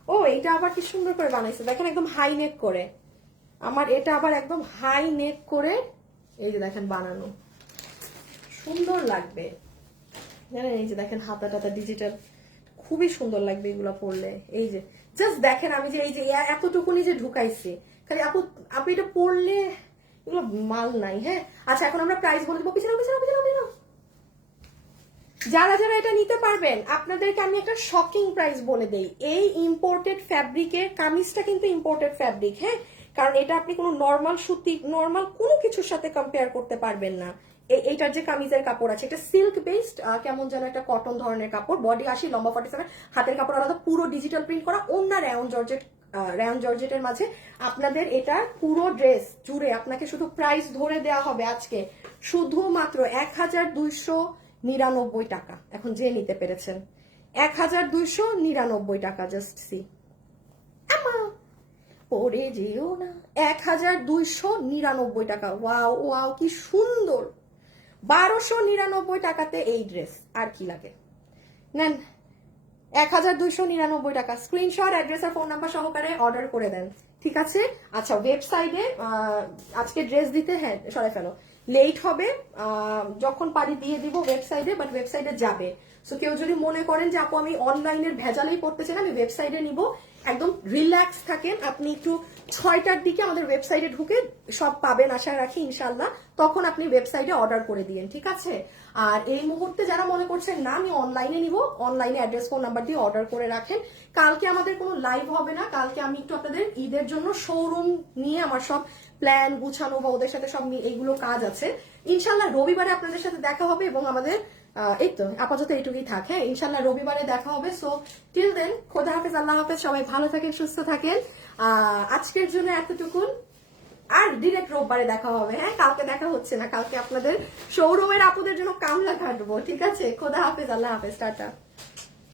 ও এইটা আবার কি সুন্দর করে বানাইছে দেখেন, একদম হাই নেক করে। আমার এটা আবার একদম হাই নেক করে, এই যে দেখেন বানানো, সুন্দর লাগবে জানেন। এই যে দেখেন হাতা টাতা ডিজিটাল, খুবই সুন্দর লাগবে এগুলো পরলে। এই যে জাস্ট দেখেন আমি যে এই যে এতটুকুনি যে ঢুকাইছি, খালি আপু আপনি এটা পরলে এগুলো মাল নাই। হ্যাঁ আচ্ছা এখন আমরা প্রাইস বলে দেবো, পিছনে পিছনে পিছনে পিছনে, যারা যারা এটা নিতে পারবেন আপনাদেরকে আমি একটা শকিং প্রাইস বলে দেই। এই ইম্পোর্টেড ফ্যাব্রিকের কামিজটা কিন্তু ইম্পোর্টেড ফ্যাব্রিক, হ্যাঁ, কারণ এটা আপনি কোনো নর্মাল সুতি নর্মাল কোনো কিছুর সাথে কম্পেয়ার করতে পারবেন না। এইটার যে কামিজের কাপড় আছে এটা সিল্ক বেসড, কেমন যেন একটা কটন ধরনের কাপড়, বডি 80, লম্বা 47, হাতের কাপড় আলাদা, পুরো ডিজিটাল প্রিন্ট করা, ওন্না রায়ন জর্জেটের মাঝে। আপনাদের এটা পুরো ড্রেস জুড়ে আপনাকে শুধু প্রাইস ধরে দেওয়া হবে আজকে শুধুমাত্র 1299 টাকা। এখন যে নিতে পেরেছেন 1299 টাকা, জাস্ট সি পরে যেও না, 1299 টাকা। ওয়াও ওয়াও কি সুন্দর, 1299 টাকাতে এই ড্রেস, আর কি লাগে। নেন 1299 টাকা, স্ক্রিনশট, অ্যাড্রেস আর ফোন নাম্বার সহকারে অর্ডার করে দেন, ঠিক আছে। আচ্ছা, ওয়েবসাইটে আজকে ড্রেস দিতে, হ্যাঁ সরাই ফেলো, লেট হবে, যখন পারি দিয়ে দিব ওয়েবসাইটে, বাট ওয়েবসাইটে যাবে। সো কেউ যদি মনে করেন যে আপু আমি অনলাইনের ভেজালেই পড়তে চাই, আমি ওয়েবসাইটে নিব, একদম রিল্যাক্স থাকেন আপনি, একটু 6টার দিকে আমাদের ওয়েবসাইটে ঢুকে সব পাবেন আশা রাখি ইনশাল্লাহ, তখন আপনি ওয়েবসাইটে অর্ডার করে দিয়েন, ঠিক আছে। আর এই মুহূর্তে যারা মনে করছেন না আমি অনলাইনে নিব, অনলাইনে অ্যাড্রেস ফোন নাম্বার দিয়ে অর্ডার করে রাখেন। কালকে আমাদের কোনো লাইভ হবে না, কালকে আমি একটু আপনাদের ঈদের জন্য শোরুম নিয়ে আমার সব প্ল্যান গুছানো বা ওদের সাথে সব এইগুলো কাজ আছে। ইনশাল্লাহ রবিবারে আপনাদের সাথে দেখা হবে, এবং আমাদের এই তো আপাতত এইটুকুই থাক, হ্যাঁ ইনশাল্লাহ রবিবারে দেখা হবে। সো টিল দেন খোদা হাফেজ, আল্লাহ হাফেজ, সবাই ভালো থাকেন, সুস্থ থাকেন। আজকের জন্য এতটুকুন, আর ডিরেক্ট রোববারে দেখা হবে, হ্যাঁ কালকে দেখা হচ্ছে না, কালকে আপনাদের শোরুমের আপুদের জন্য কামলা কাটবো, ঠিক আছে। খোদা হাফেজ, আল্লাহ হাফেজ, টাটা।